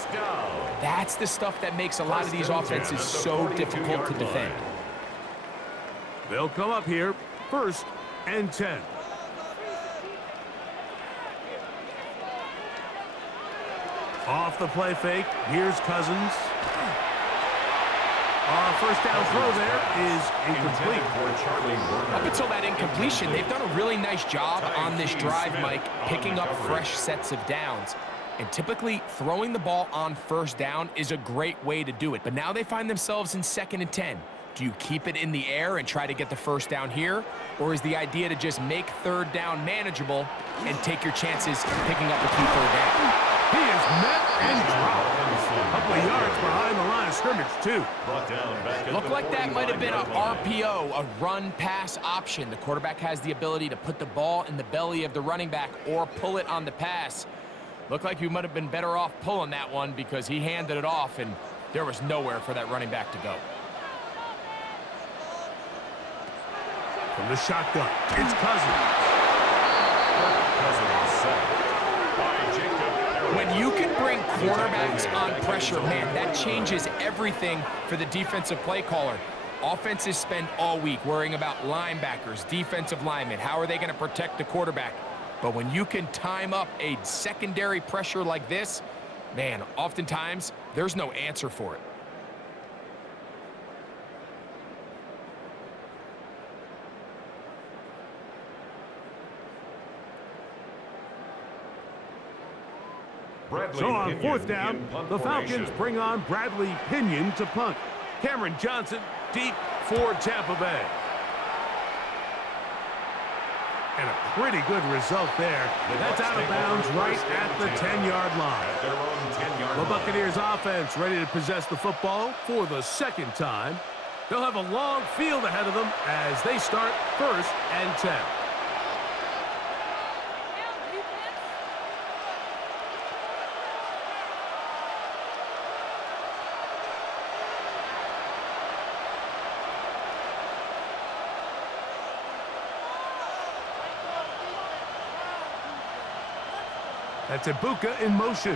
that's the stuff that makes a lot of these offenses so difficult to defend. They'll come up here, 1st and 10. Off the play fake, here's Cousins. First down throw there is incomplete. Up until that incompletion, they've done a really nice job on this drive, Mike, picking up fresh sets of downs. And typically, throwing the ball on first down is a great way to do it. But now they find themselves in 2nd and 10. Do you keep it in the air and try to get the first down here? Or is the idea to just make 3rd down manageable and take your chances picking up a key 3rd down? He is met and dropped. A couple of yards behind the line of scrimmage, too. Looked like that might have been a RPO, a run-pass option. The quarterback has the ability to put the ball in the belly of the running back or pull it on the pass. Looked like you might have been better off pulling that one because he handed it off, and there was nowhere for that running back to go. From the shotgun, it's Cousins. When you can bring cornerbacks on pressure, man, that changes everything for the defensive play caller. Offenses spend all week worrying about linebackers, defensive linemen. How are they going to protect the quarterback? But when you can time up a secondary pressure like this, man, oftentimes there's no answer for it. So on fourth down, the Falcons bring on Bradley Pinion to punt. Cameron Johnson deep for Tampa Bay. And a pretty good result there. That's out of bounds right at the 10-yard line. The Buccaneers offense ready to possess the football for the second time. They'll have a long field ahead of them as they start 1st and 10. That's Ibuka in motion.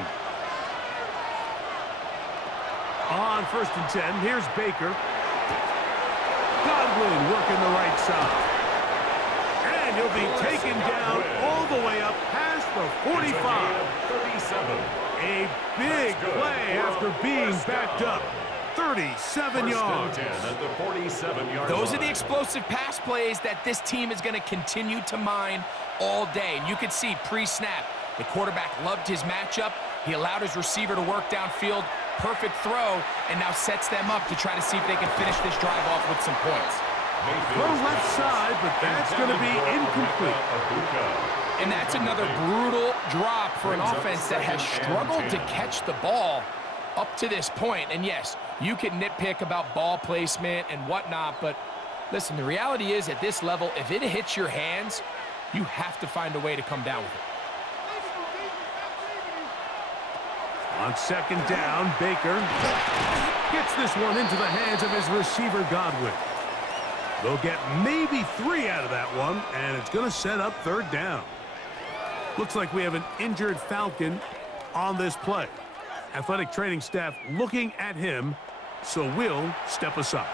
On 1st and 10, here's Baker. Godwin working the right side. And he'll be taken down all the way up past the 45. 37. A big play after being backed up. 37 yards. At the 47-yard Those line. are the explosive pass plays that this team is going to continue to mine all day. And you can see pre-snap, the quarterback loved his matchup. He allowed his receiver to work downfield. Perfect throw, and now sets them up to try to see if they can finish this drive off with some points. Throw left side, but that's going to be incomplete. And that's another brutal drop for an offense that has struggled to catch the ball up to this point. And yes, you can nitpick about ball placement and whatnot, but listen, the reality is at this level, if it hits your hands, you have to find a way to come down with it. On 2nd down, Baker gets this one into the hands of his receiver, Godwin. They'll get maybe 3 out of that one, and it's going to set up 3rd down. Looks like we have an injured Falcon on this play. Athletic training staff looking at him, so we'll step aside.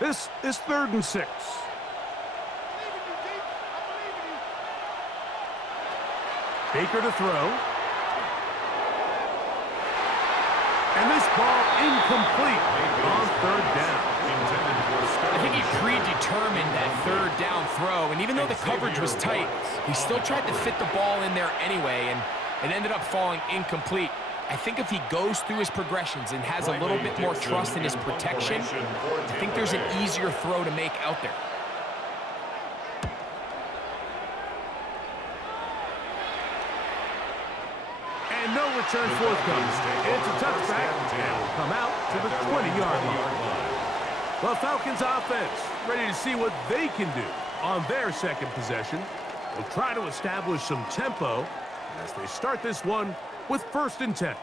This is 3rd and 6. Baker to throw. And this ball incomplete on 3rd down. I think he predetermined that 3rd down throw, and even though the coverage was tight, he still tried to fit the ball in there anyway, and it ended up falling incomplete. I think if he goes through his progressions and has a little bit more trust in his protection, I think there's an easier throw to make out there. And no return forthcoming. It's a touchback, and will come out to the 20-yard line. The Falcons offense ready to see what they can do on their 2nd possession. They'll try to establish some tempo as they start this one with 1st and 10.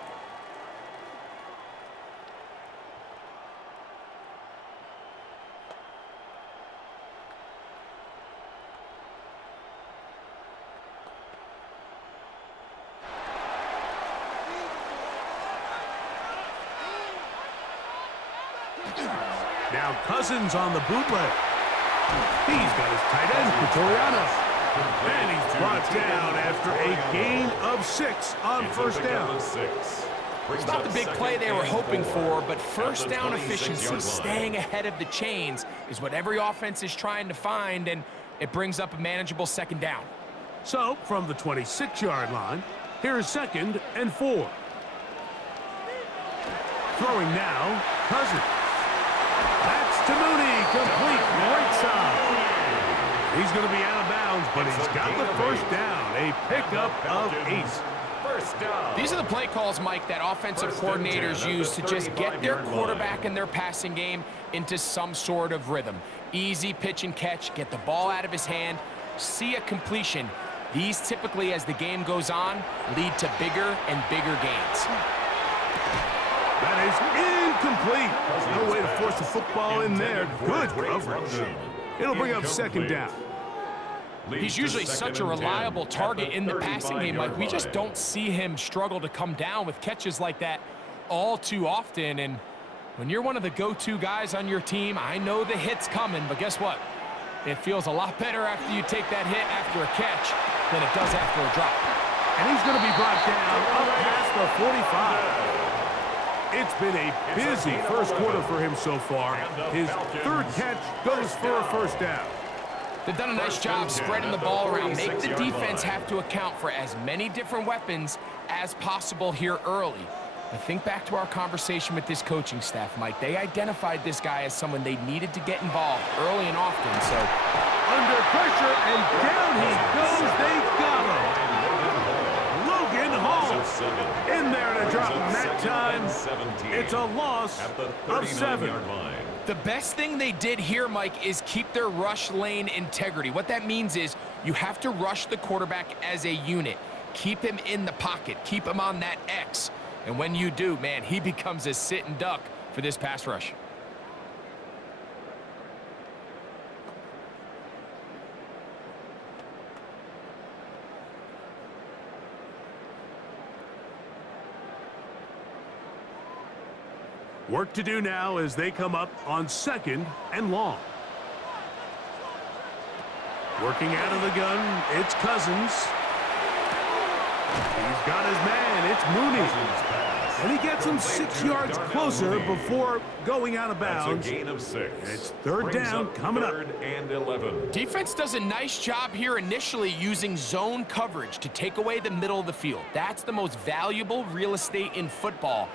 Now Cousins on the bootleg. He's got his tight end, Pretoriano. And he's brought down after a gain of 6 on 1st down. It's not the big play they were hoping for, but 1st down efficiency, staying ahead of the chains, is what every offense is trying to find, and it brings up a manageable 2nd down. So, from the 26-yard line, here is 2nd and 4. Throwing now, Cousins. That's to Mooney, complete right side. He's going to be out of bounds, but he's got the 1st down, a pickup of 8. These are the play calls, Mike, that offensive coordinators use to just get their quarterback and their passing game into some sort of rhythm. Easy pitch and catch, get the ball out of his hand, see a completion, These typically, as the game goes on, lead to bigger and bigger gains. That is incomplete. No way to force the football in there. Good coverage. It'll bring up second down. He's usually such a reliable target in the passing game. Like, we just line. don't see him struggle to come down with catches like that all too often. And when you're one of the go-to guys on your team, I know the hit's coming, but guess what? It feels a lot better after you take that hit after a catch than it does after a drop. And he's going to be brought down up past the 45. It's been a busy first quarter for him so far. His third catch goes for a first down. They've done a nice job spreading the ball around. Make the defense have to account for as many different weapons as possible here early. But think back to our conversation with this coaching staff, Mike. They identified this guy as someone they needed to get involved early and often. So under pressure, and down he goes. They got him. Logan Hall in there to drop him that time. It's a loss of 7. the best thing they did here, Mike, is keep their rush lane integrity. What that means is you have to rush the quarterback as a unit. Keep him in the pocket. Keep him on that X. And when you do, man, he becomes a sitting duck for this pass rush. Work to do now as they come up on 2nd and long. Working out of the gun, it's Cousins. He's got his man, it's Mooney. And he gets him 6 yards closer before going out of bounds. That's a gain of 6. It's third down coming up. 3rd and 11. Defense does a nice job here initially using zone coverage to take away the middle of the field. That's the most valuable real estate in football.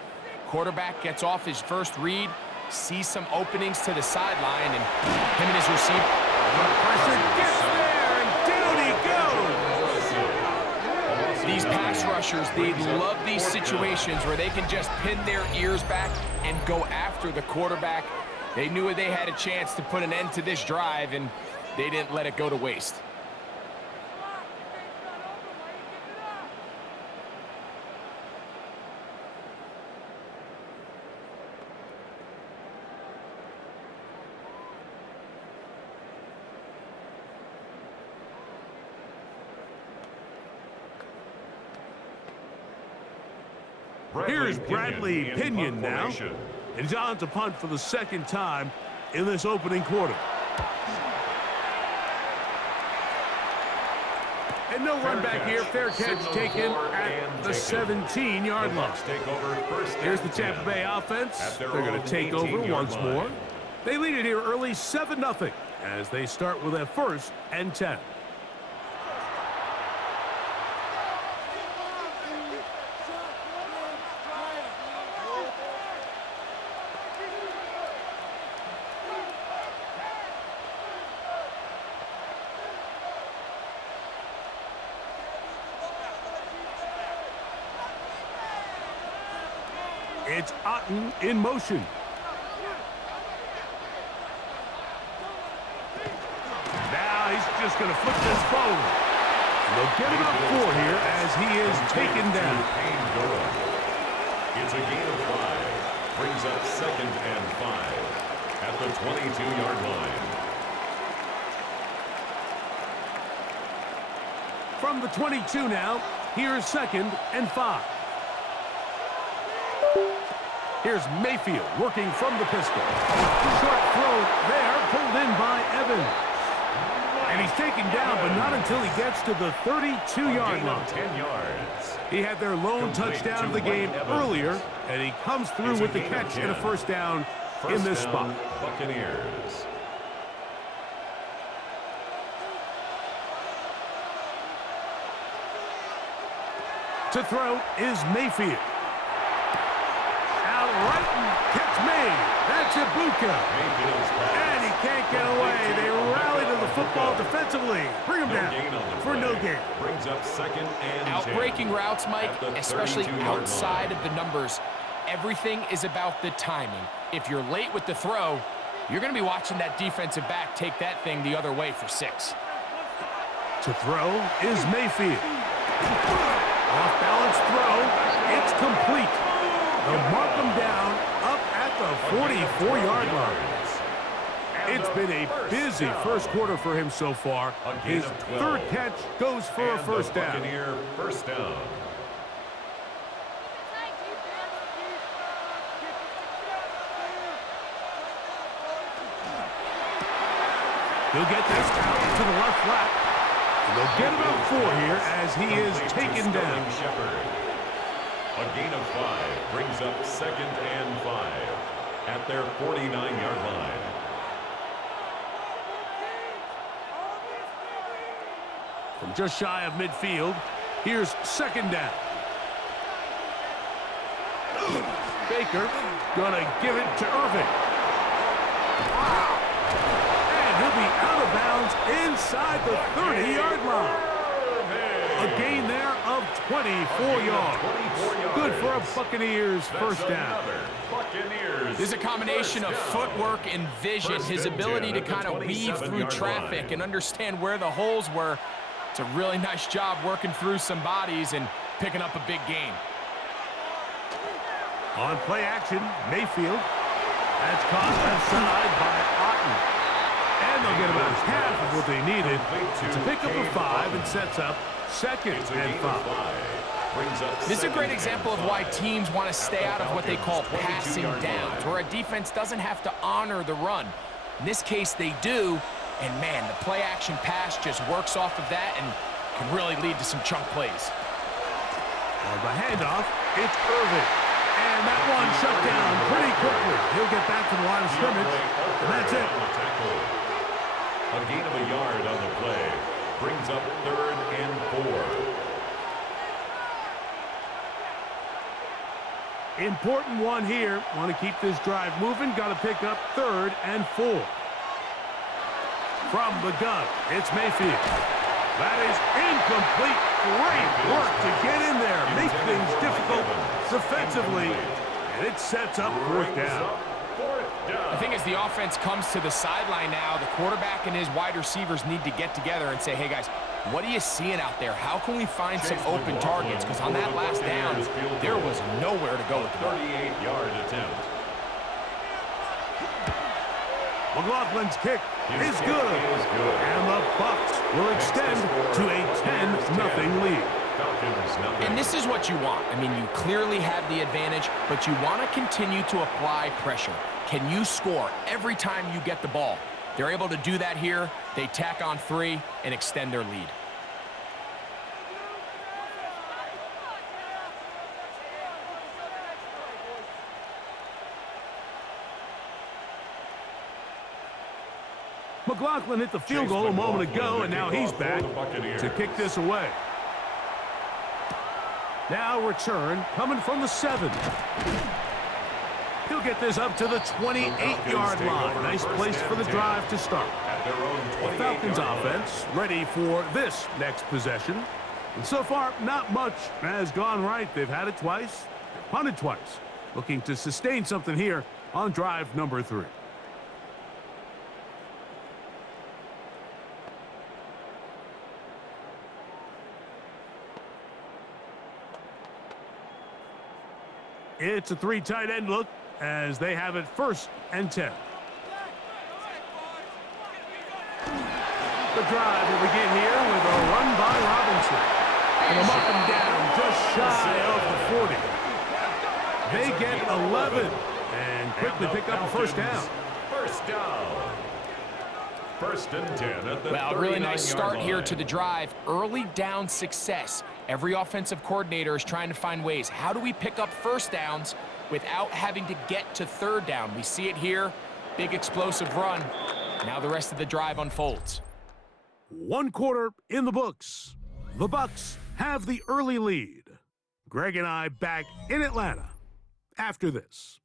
Quarterback gets off his first read, sees some openings to the sideline, and him and his receiver. Pressure gets there, and down he goes. These pass rushers, they love these situations where they can just pin their ears back and go after the quarterback. They knew they had a chance to put an end to this drive, and they didn't let it go to waste. Here's Bradley Pinion now. And he's on to punt for the 2nd time in this opening quarter. And no run back here. Fair catch taken at the 17-yard line. Here's the Tampa Bay offense. They're going to take over once more. They lead it here early 7-0 as they start with a 1st and 10. It's Otten in motion. Now he's just going to flip this forward. And they'll get him up 4 here as he is taken down. It's a gain of 5. Brings up 2nd and 5 at the 22-yard line. From the 22 now, here's 2nd and 5. Here's Mayfield working from the pistol. Short throw there, pulled in by Evans. And he's taken down, but not until he gets to the 32-yard line. 10 yards. He had their lone touchdown of the game earlier, and he comes through with the catch and a first down in this spot. Buccaneers. To throw is Mayfield. Right, catch made. That's Ibuka. And he can't get away. They rally to the football defensively. Bring him down for no gain. Brings up 2nd and 10. Outbreaking routes, Mike, especially outside of the numbers, everything is about the timing. If you're late with the throw, you're going to be watching that defensive back take that thing the other way for 6. To throw is Mayfield. Off-balance throw. It's complete. They'll mark him down up at the 44-yard line. It's been a busy first quarter for him so far. His third catch goes for a first down. First down. He'll get this out to the left flat. And they'll get about 4 here as he is taken down. A gain of 5 brings up 2nd and 5 at their 49-yard line. From just shy of midfield, here's 2nd down. Baker gonna give it to Irving. And he'll be out of bounds inside the 30-yard line. A gain there of 24 yards. Good for a Buccaneers first down. This is a combination of footwork and vision, his ability to kind of weave through traffic and understand where the holes were. It's a really nice job working through some bodies and picking up a big gain. On play action, Mayfield. That's caught left side by Otten. And they'll get about half of what they needed to pick up a 5 and sets up 2nd and 5. This is a great example of why teams want to stay out of what they call passing downs, where a defense doesn't have to honor the run. In this case, they do, and man, the play-action pass just works off of that and can really lead to some chunk plays. On the handoff, it's Irving. And that one shut down pretty quickly. He'll get back to the line of scrimmage, and that's it. A gain of a yard on the play brings up 3rd and 4. Important one here. Want to keep this drive moving. Got to pick up 3rd and 4. From the gun, it's Mayfield. That is incomplete. Great work to get in there. Make things difficult defensively. And it sets up 4th down. I think as the offense comes to the sideline now, the quarterback and his wide receivers need to get together and say, hey, guys, what are you seeing out there? How can we find some open targets? Because on that last down, there was nowhere to go with the ball. 38-yard attempt. McLaughlin's kick is good. And the Bucs will extend to a 10-0 lead. And this is what you want. I mean, you clearly have the advantage, but you want to continue to apply pressure. Can you score every time you get the ball? They're able to do that here. They tack on 3 and extend their lead. McLaughlin hit the field goal a moment ago, and now he's back to kick this away. Now return coming from the 7. He'll get this up to the 28-yard line. Nice place for the drive to start. The Falcons offense ready for this next possession. And so far, not much has gone right. They've had it twice, punted twice. Looking to sustain something here on drive number 3. It's a 3 tight end look as they have it 1st and 10. The drive will begin here with a run by Robinson. And they'll mark him down just shy of the 40. They get 11 and quickly pick up a first down. First down. 1st and 10 at the Well, really nice start here to the drive. Early down success. Every offensive coordinator is trying to find ways. How do we pick up first downs without having to get to 3rd down? We see it here. Big explosive run. Now the rest of the drive unfolds. 1 quarter in the books. The Bucs have the early lead. Greg and I back in Atlanta after this.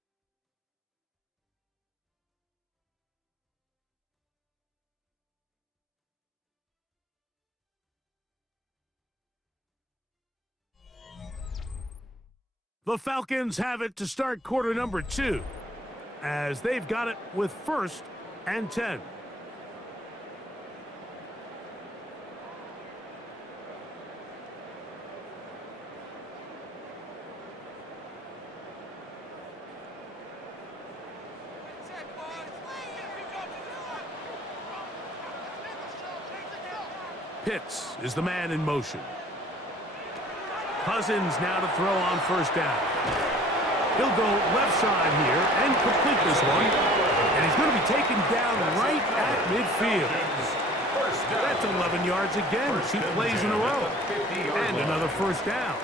The Falcons have it to start quarter number 2 as they've got it with 1st and 10. Pitts is the man in motion. Cousins now to throw on first down. He'll go left side here and complete this one. And he's going to be taken down right at midfield. That's 11 yards again. 2 plays in a row. And another first down.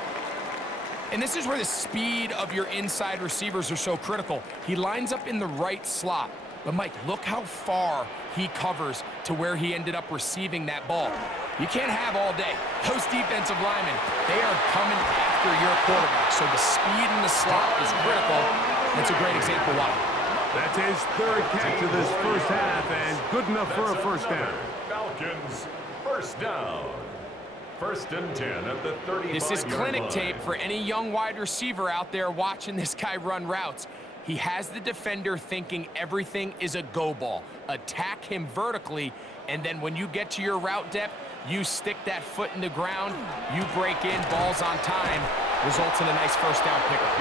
And this is where the speed of your inside receivers are so critical. He lines up in the right slot. But, Mike, look how far he covers to where he ended up receiving that ball. You can't have all day. Those defensive linemen, they are coming after your quarterback. So the speed in the slot is critical. That's a great example why. That's his 3rd catch of this first half, and good enough for a first down. Falcons, first down. 1st and 10 at the 35-yard line. This is clinic tape for any young wide receiver out there watching this guy run routes. He has the defender thinking everything is a go ball. Attack him vertically, and then when you get to your route depth, you stick that foot in the ground, you break in, balls on time, results in a nice first down pickup.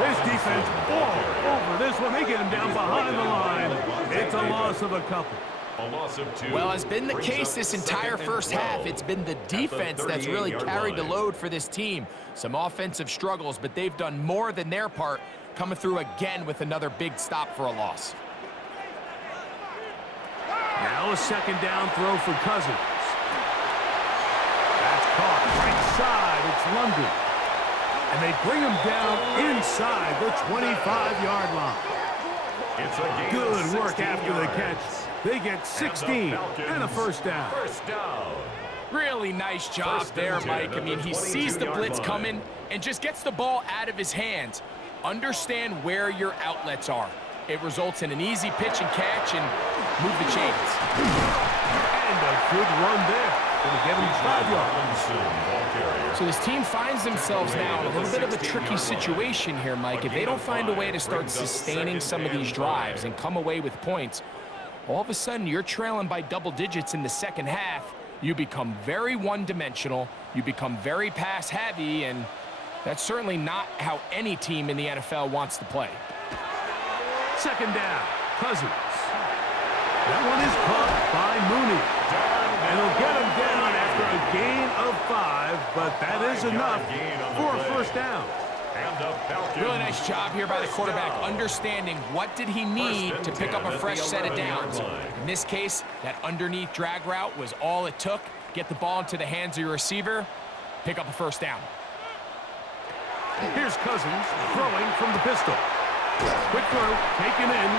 This defense all over this one. They get him down behind the line. It's a loss of a couple. A loss of 2. Well, has been the case this entire first half. It's been the defense that's really carried the load for this team. Some offensive struggles, but they've done more than their part, coming through again with another big stop for a loss. Now a 2nd down throw for Cousins. That's caught right side. It's London. And they bring him down inside the 25-yard line. It's a Good work after the catch. They get 16 and a first down. First down. Really nice job there, Mike. I mean, he sees the blitz coming and just gets the ball out of his hands. Understand where your outlets are. It results in an easy pitch and catch and move the chains. And a good run there. Gonna get him 5 yards. So this team finds themselves now in a little bit of a tricky situation here, Mike. If they don't find a way to start sustaining some of these drives and come away with points, all of a sudden you're trailing by double digits in the second half. You become very one-dimensional. You become very pass-heavy, and that's certainly not how any team in the NFL wants to play. 2nd down, Cousins. That one is caught by Mooney. And he'll get him down after a gain of 5, but that is enough for a first down. Really nice job here by the quarterback, understanding what did he need to pick up a fresh set of downs. In this case, that underneath drag route was all it took. Get the ball into the hands of your receiver, pick up a first down. Here's Cousins throwing from the pistol. Quick throw, taken in,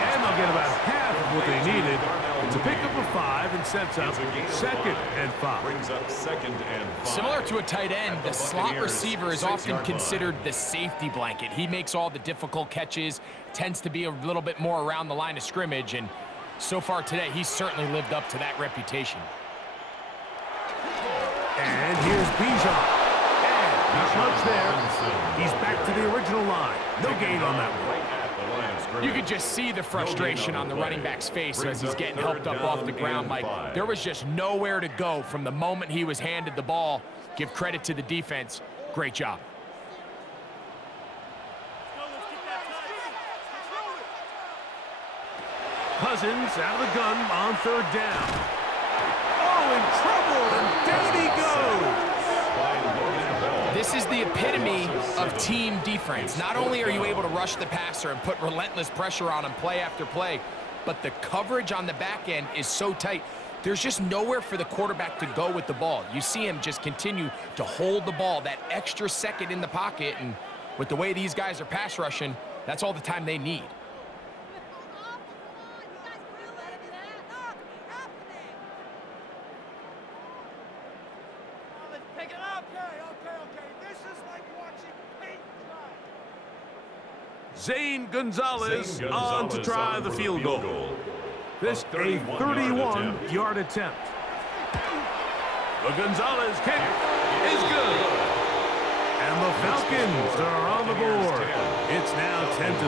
and they'll get about half of what they needed. It's a pickup of 5 and sets up 2nd and 5. Brings up 2nd and 5. Similar to a tight end, the slot receiver is often considered the safety blanket. He makes all the difficult catches, tends to be a little bit more around the line of scrimmage, and so far today, he's certainly lived up to that reputation. And here's Bijan. Not much there. He's back to the original line. No gain on that one. You could just see the frustration on the running back's face as he's getting helped up off the ground, Mike. There was just nowhere to go from the moment he was handed the ball. Give credit to the defense. Great job. Cousins out of the gun on 3rd down. Oh, in trouble, and down he goes. This is the epitome of team defense. Not only are you able to rush the passer and put relentless pressure on him play after play, but the coverage on the back end is so tight. There's just nowhere for the quarterback to go with the ball. You see him just continue to hold the ball that extra second in the pocket, and with the way these guys are pass rushing, that's all the time they need. Zane Gonzalez on to try the field goal. This a 31-yard attempt. The Gonzalez kick is good. And the Falcons are on the board. It's now 10-3.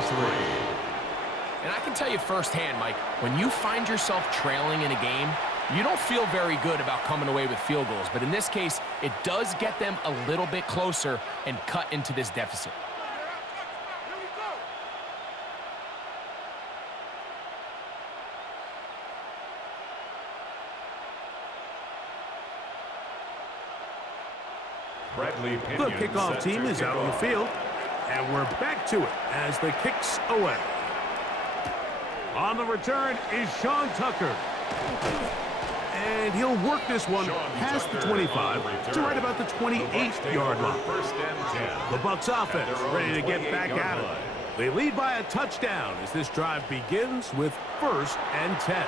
And I can tell you firsthand, Mike, when you find yourself trailing in a game, you don't feel very good about coming away with field goals. But in this case, it does get them a little bit closer and cut into this deficit. The kickoff team is out on the field, and we're back to it as the kick's away. On the return is Sean Tucker. And he'll work this one past the 25 to right about the 28-yard line. The Bucs offense ready to get back at it. They lead by a touchdown as this drive begins with 1st and 10.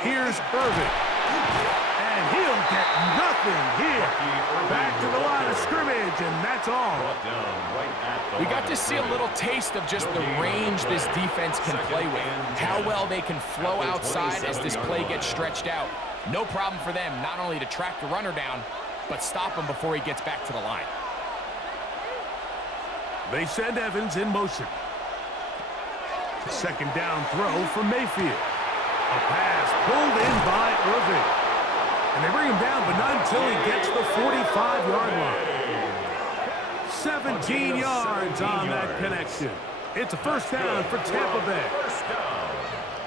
Here's Irving. And he'll get nothing here. Back to the line of scrimmage, and that's all. We got to see a little taste of just the range this defense can play with. How well they can flow outside as this play gets stretched out. No problem for them not only to track the runner down, but stop him before he gets back to the line. They send Evans in motion. 2nd down throw from Mayfield. A pass pulled in by Irving. And they bring him down, but not until he gets the 45-yard line. 17 yards on that connection. It's a 1st down for Tampa Bay.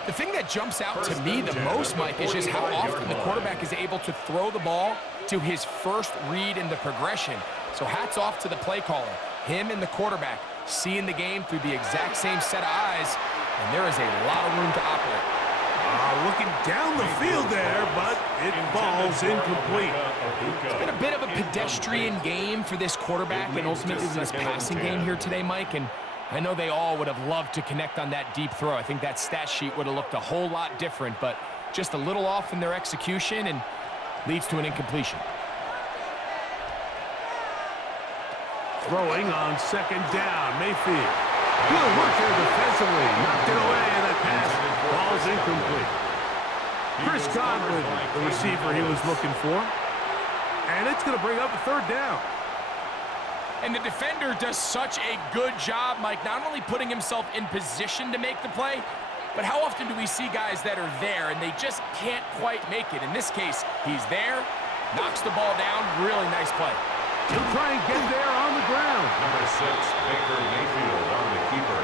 The thing that jumps out to me the most, Mike, is just how often the quarterback is able to throw the ball to his first read in the progression. So hats off to the play caller. Him and the quarterback seeing the game through the exact same set of eyes, and there is a lot of room to operate. Looking down the field there, but it falls incomplete. It's been a bit of a pedestrian game for this quarterback and ultimately this passing game here today, Mike, and I know they all would have loved to connect on that deep throw. I think that stat sheet would have looked a whole lot different, but just a little off in their execution and leads to an incompletion. Throwing on 2nd down, Mayfield. Good work there defensively. Knocked it away, and that pass falls incomplete. Chris Godwin, the receiver he was looking for. And it's going to bring up a 3rd down. And the defender does such a good job, Mike, not only putting himself in position to make the play, but how often do we see guys that are there and they just can't quite make it? In this case, he's there, knocks the ball down, really nice play. He'll try and get there on the ground. Number 6, Baker Mayfield on the keeper.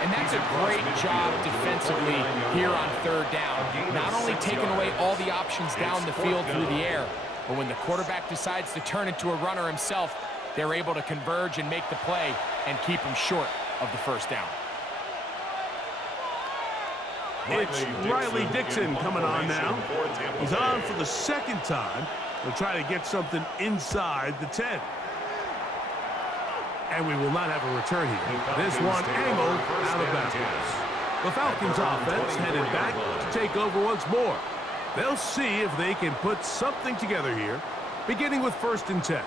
And that's a great job defensively here on 3rd down. Not only taking away all the options down the field through the air, but when the quarterback decides to turn into a runner himself, they're able to converge and make the play and keep him short of the 1st down. It's Riley Dixon coming on now. He's on for the 2nd time. He'll try to get something inside the 10. And we will not have a return here. This one angled out of bounds. The Falcons offense headed back to take over once more. They'll see if they can put something together here, beginning with 1st and 10.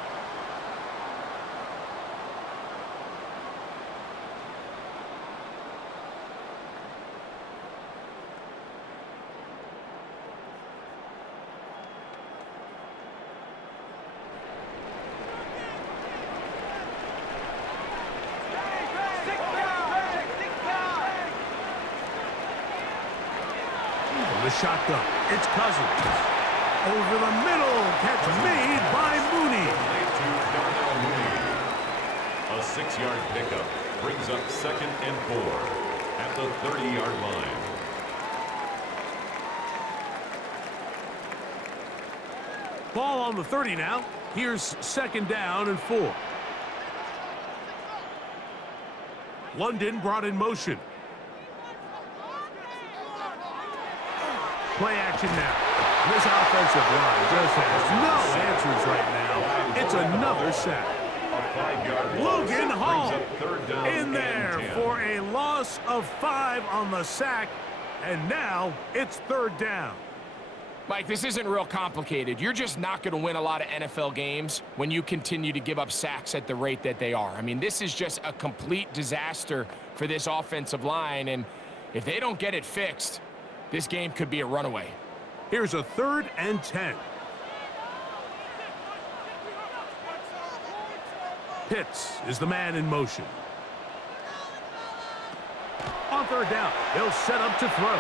The shotgun. It's Cousins. Over the middle. Catch made by Mooney. A 6-yard pickup brings up 2nd and 4 at the 30-yard line. Ball on the 30 now. Here's 2nd down and 4. London brought in motion. Play action now. This offensive line just has no answers right now. It's another sack. Logan Hall in there for a loss of 5 on the sack, and now it's 3rd down. Mike, this isn't real complicated. You're just not going to win a lot of NFL games when you continue to give up sacks at the rate that they are. I mean, this is just a complete disaster for this offensive line, and if they don't get it fixed, this game could be a runaway. Here's a 3rd and 10. Pitts is the man in motion. On 3rd down, they'll set up to throw.